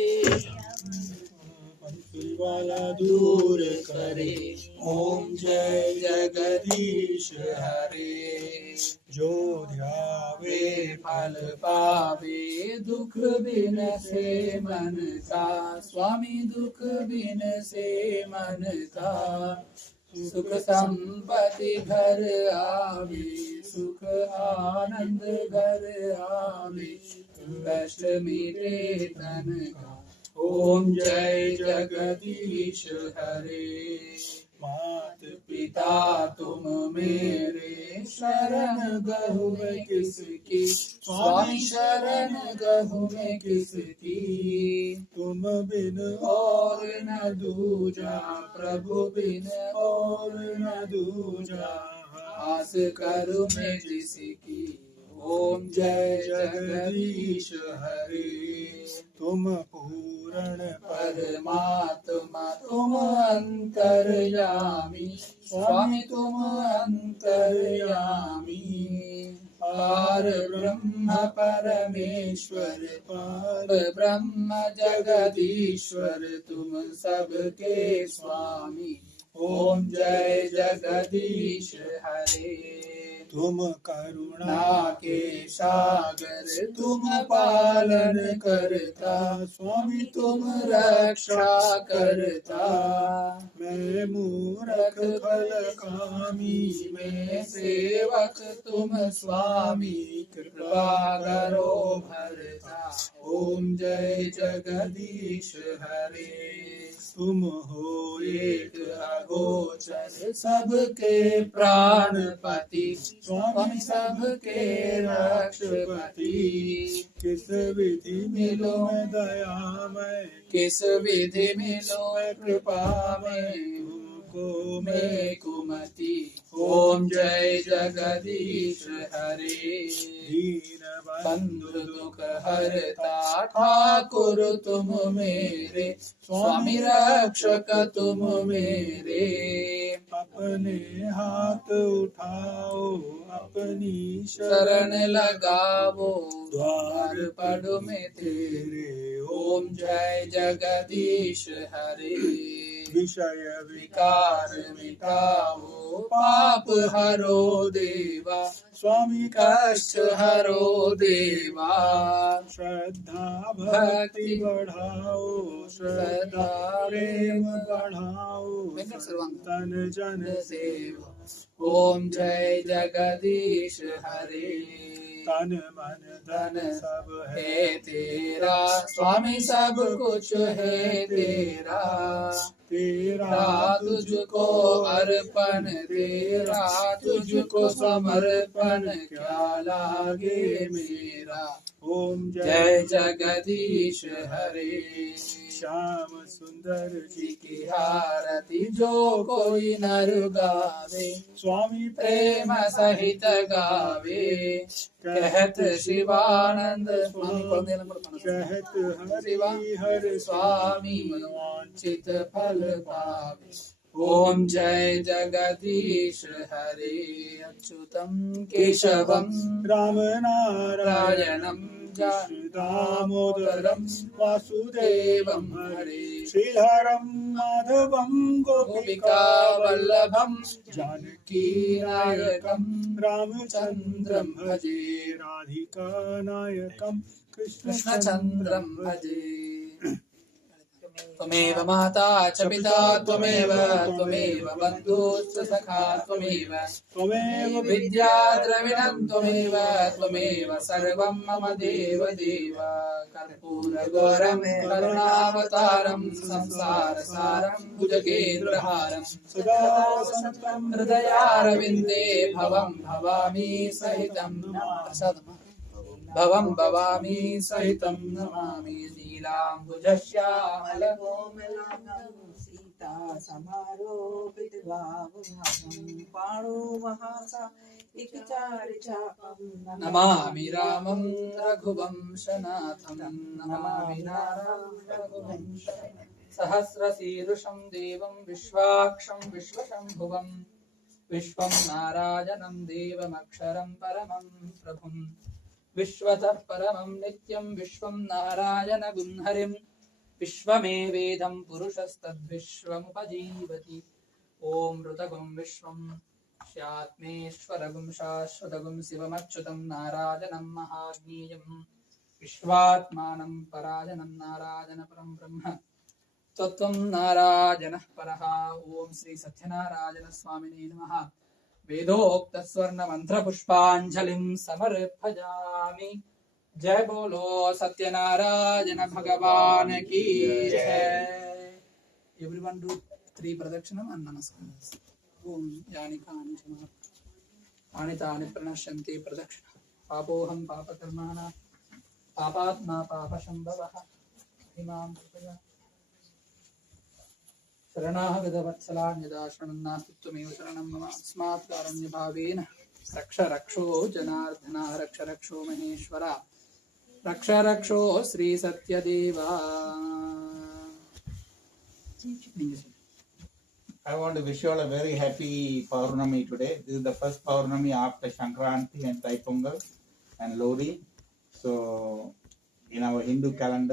वाला दूर करे। ओम जय जगदीश हरे। जो ध्यावे फल पावे दुख बिन से मन का स्वामी दुख बिन से मन का सुख संपत्ति घर आवे सुख आनंद घर आवे कष्ट मिटे तन का। ओम जय जगदीश हरे। मात पिता तुम मेरे शरण गहु में किसकी स्वामी शरण गहु में किसकी। तुम बिन और न दूजा प्रभु बिन और न दूजा आस करूं मैं जिसकी। ओम जय जगदीश हरे। तुम पूर्ण परमात्मा तुम अंतर्यामी स्वामी तुम अंतर्यामी। पार ब्रह्म परमेश्वर पार ब्रह्म जगदीश्वर तुम सबके स्वामी। ओम जय जगदीश हरे। तुम करुणा के सागर तुम पालन करता स्वामी तुम रक्षा करता। मैं मूर्ख फल कामी मैं सेवक तुम स्वामी कृपा करो भरता। ओम जय जगदीश हरे। तुम हो एक अगोचर सबके प्राणपति स्वामी सबके रक्षपति। किस विधि मिलो मैं दया में किस विधि मिलो मैं कृपा में तुमको मैं कुमति। ओम जय जगदीश हरे। दीन बंधु दुख हरता ठाकुर तुम मेरे स्वामी रक्षक तुम मेरे। अपने हाथ उठाओ अपनी शरण लगाओ द्वार पड़ो में तेरे। ओम जय जगदीश हरे। विषय विकार मिटाओ पाप हरो देवा स्वामी कष्ट हरो देवा। श्रद्धा भक्ति बढ़ाओ श्रद्धा प्रेम बढ़ाओ तन जन सेवा। ओम जय जगदीश हरे। तन मन धन सब है तेरा स्वामी सब कुछ है तेरा। तेरा तुझको अर्पण तेरा तुझको समर्पण क्या लागे मेरा। ओम जय जगदीश हरे। श्याम सुंदर जी की आरती जो कोई नर गावे स्वामी प्रेम सहित गावे। कहत शिवानंद स्वामी कहत हरि हर स्वामी मनवांचित फल पावे। Om Jai Jagadish Hare Achyutam Keshavam Ramanarayanam Damodaram Vasudevam Hare Sriharam Madhavam Gopika Vallabham Janaki Nayakam Ramachandram Bhaje Radhika Nayakam Krishna Chandram Bhaje Tvameva Mata च पिता त्वमेव बन्धुश्च सखा त्वमेव विद्या द्रविणं त्वमेव सर्वं मम देव देव कर्पूरगौरं करुणावतारं संसारसारं भुजगेन्द्रहारं सदा वसन्तं हृदयारविन्दे भवामि सहितं भवामि सहितं नमामि नीलाम्बुजश्यामल सीता समारोपित भावभावं पाणो महासा एक चार चापं नमामि रामं रघुवंशनाथं नमामि नारायणं रघुवंशनाथं सहस्रशीर्षं देवं विश्वाक्षं विश्वशम्भुवं विश्वं नारायणं देवमक्षरं परमं प्रभुं विश्वतः परमं नित्यं विश्वं नारायणगुंहरिं विश्वमेवेदं पुरुषस्तद्विश्वमुपजीवति ॐ ऋतगुं विश्वं स्यात्मेश्वरगुं शाश्वतगुं शिवमच्युतं नारायणं महाज्ञेयं विश्वात्मानं परायणं नारायणपरं ब्रह्म तत्त्वं नारायणः परः ॐ श्री सत्यनारायण स्वामिने नमः वेदोक्त स्वर्ण मंत्र पुष्पांजलिं समर्पयामि जय बोलो सत्यनारायण भगवान की जय एवरीवन डू 3 प्रदक्षिणम and नमस्कार ओम यानि कानि समानि तानि प्रणश्यन्ति प्रदक्षिणा पापोऽहं पापकर्माणा पापात्मा पापसंभवः इमां कृपया शरणागतवत्सलान्यदा शरणन्नास्ति त्वमेव शरणं मम अस्मात् कारुण्यभावेन रक्ष रक्षो जनार्दना रक्ष रक्षो महेश्वरा रक्ष रक्षो Shri सत्यदेवा I want to wish you all a very happy Paurnami today. This is the first Paurnami after Sankranti and Thai Pongal and Lodi. So, in our Hindu calendar,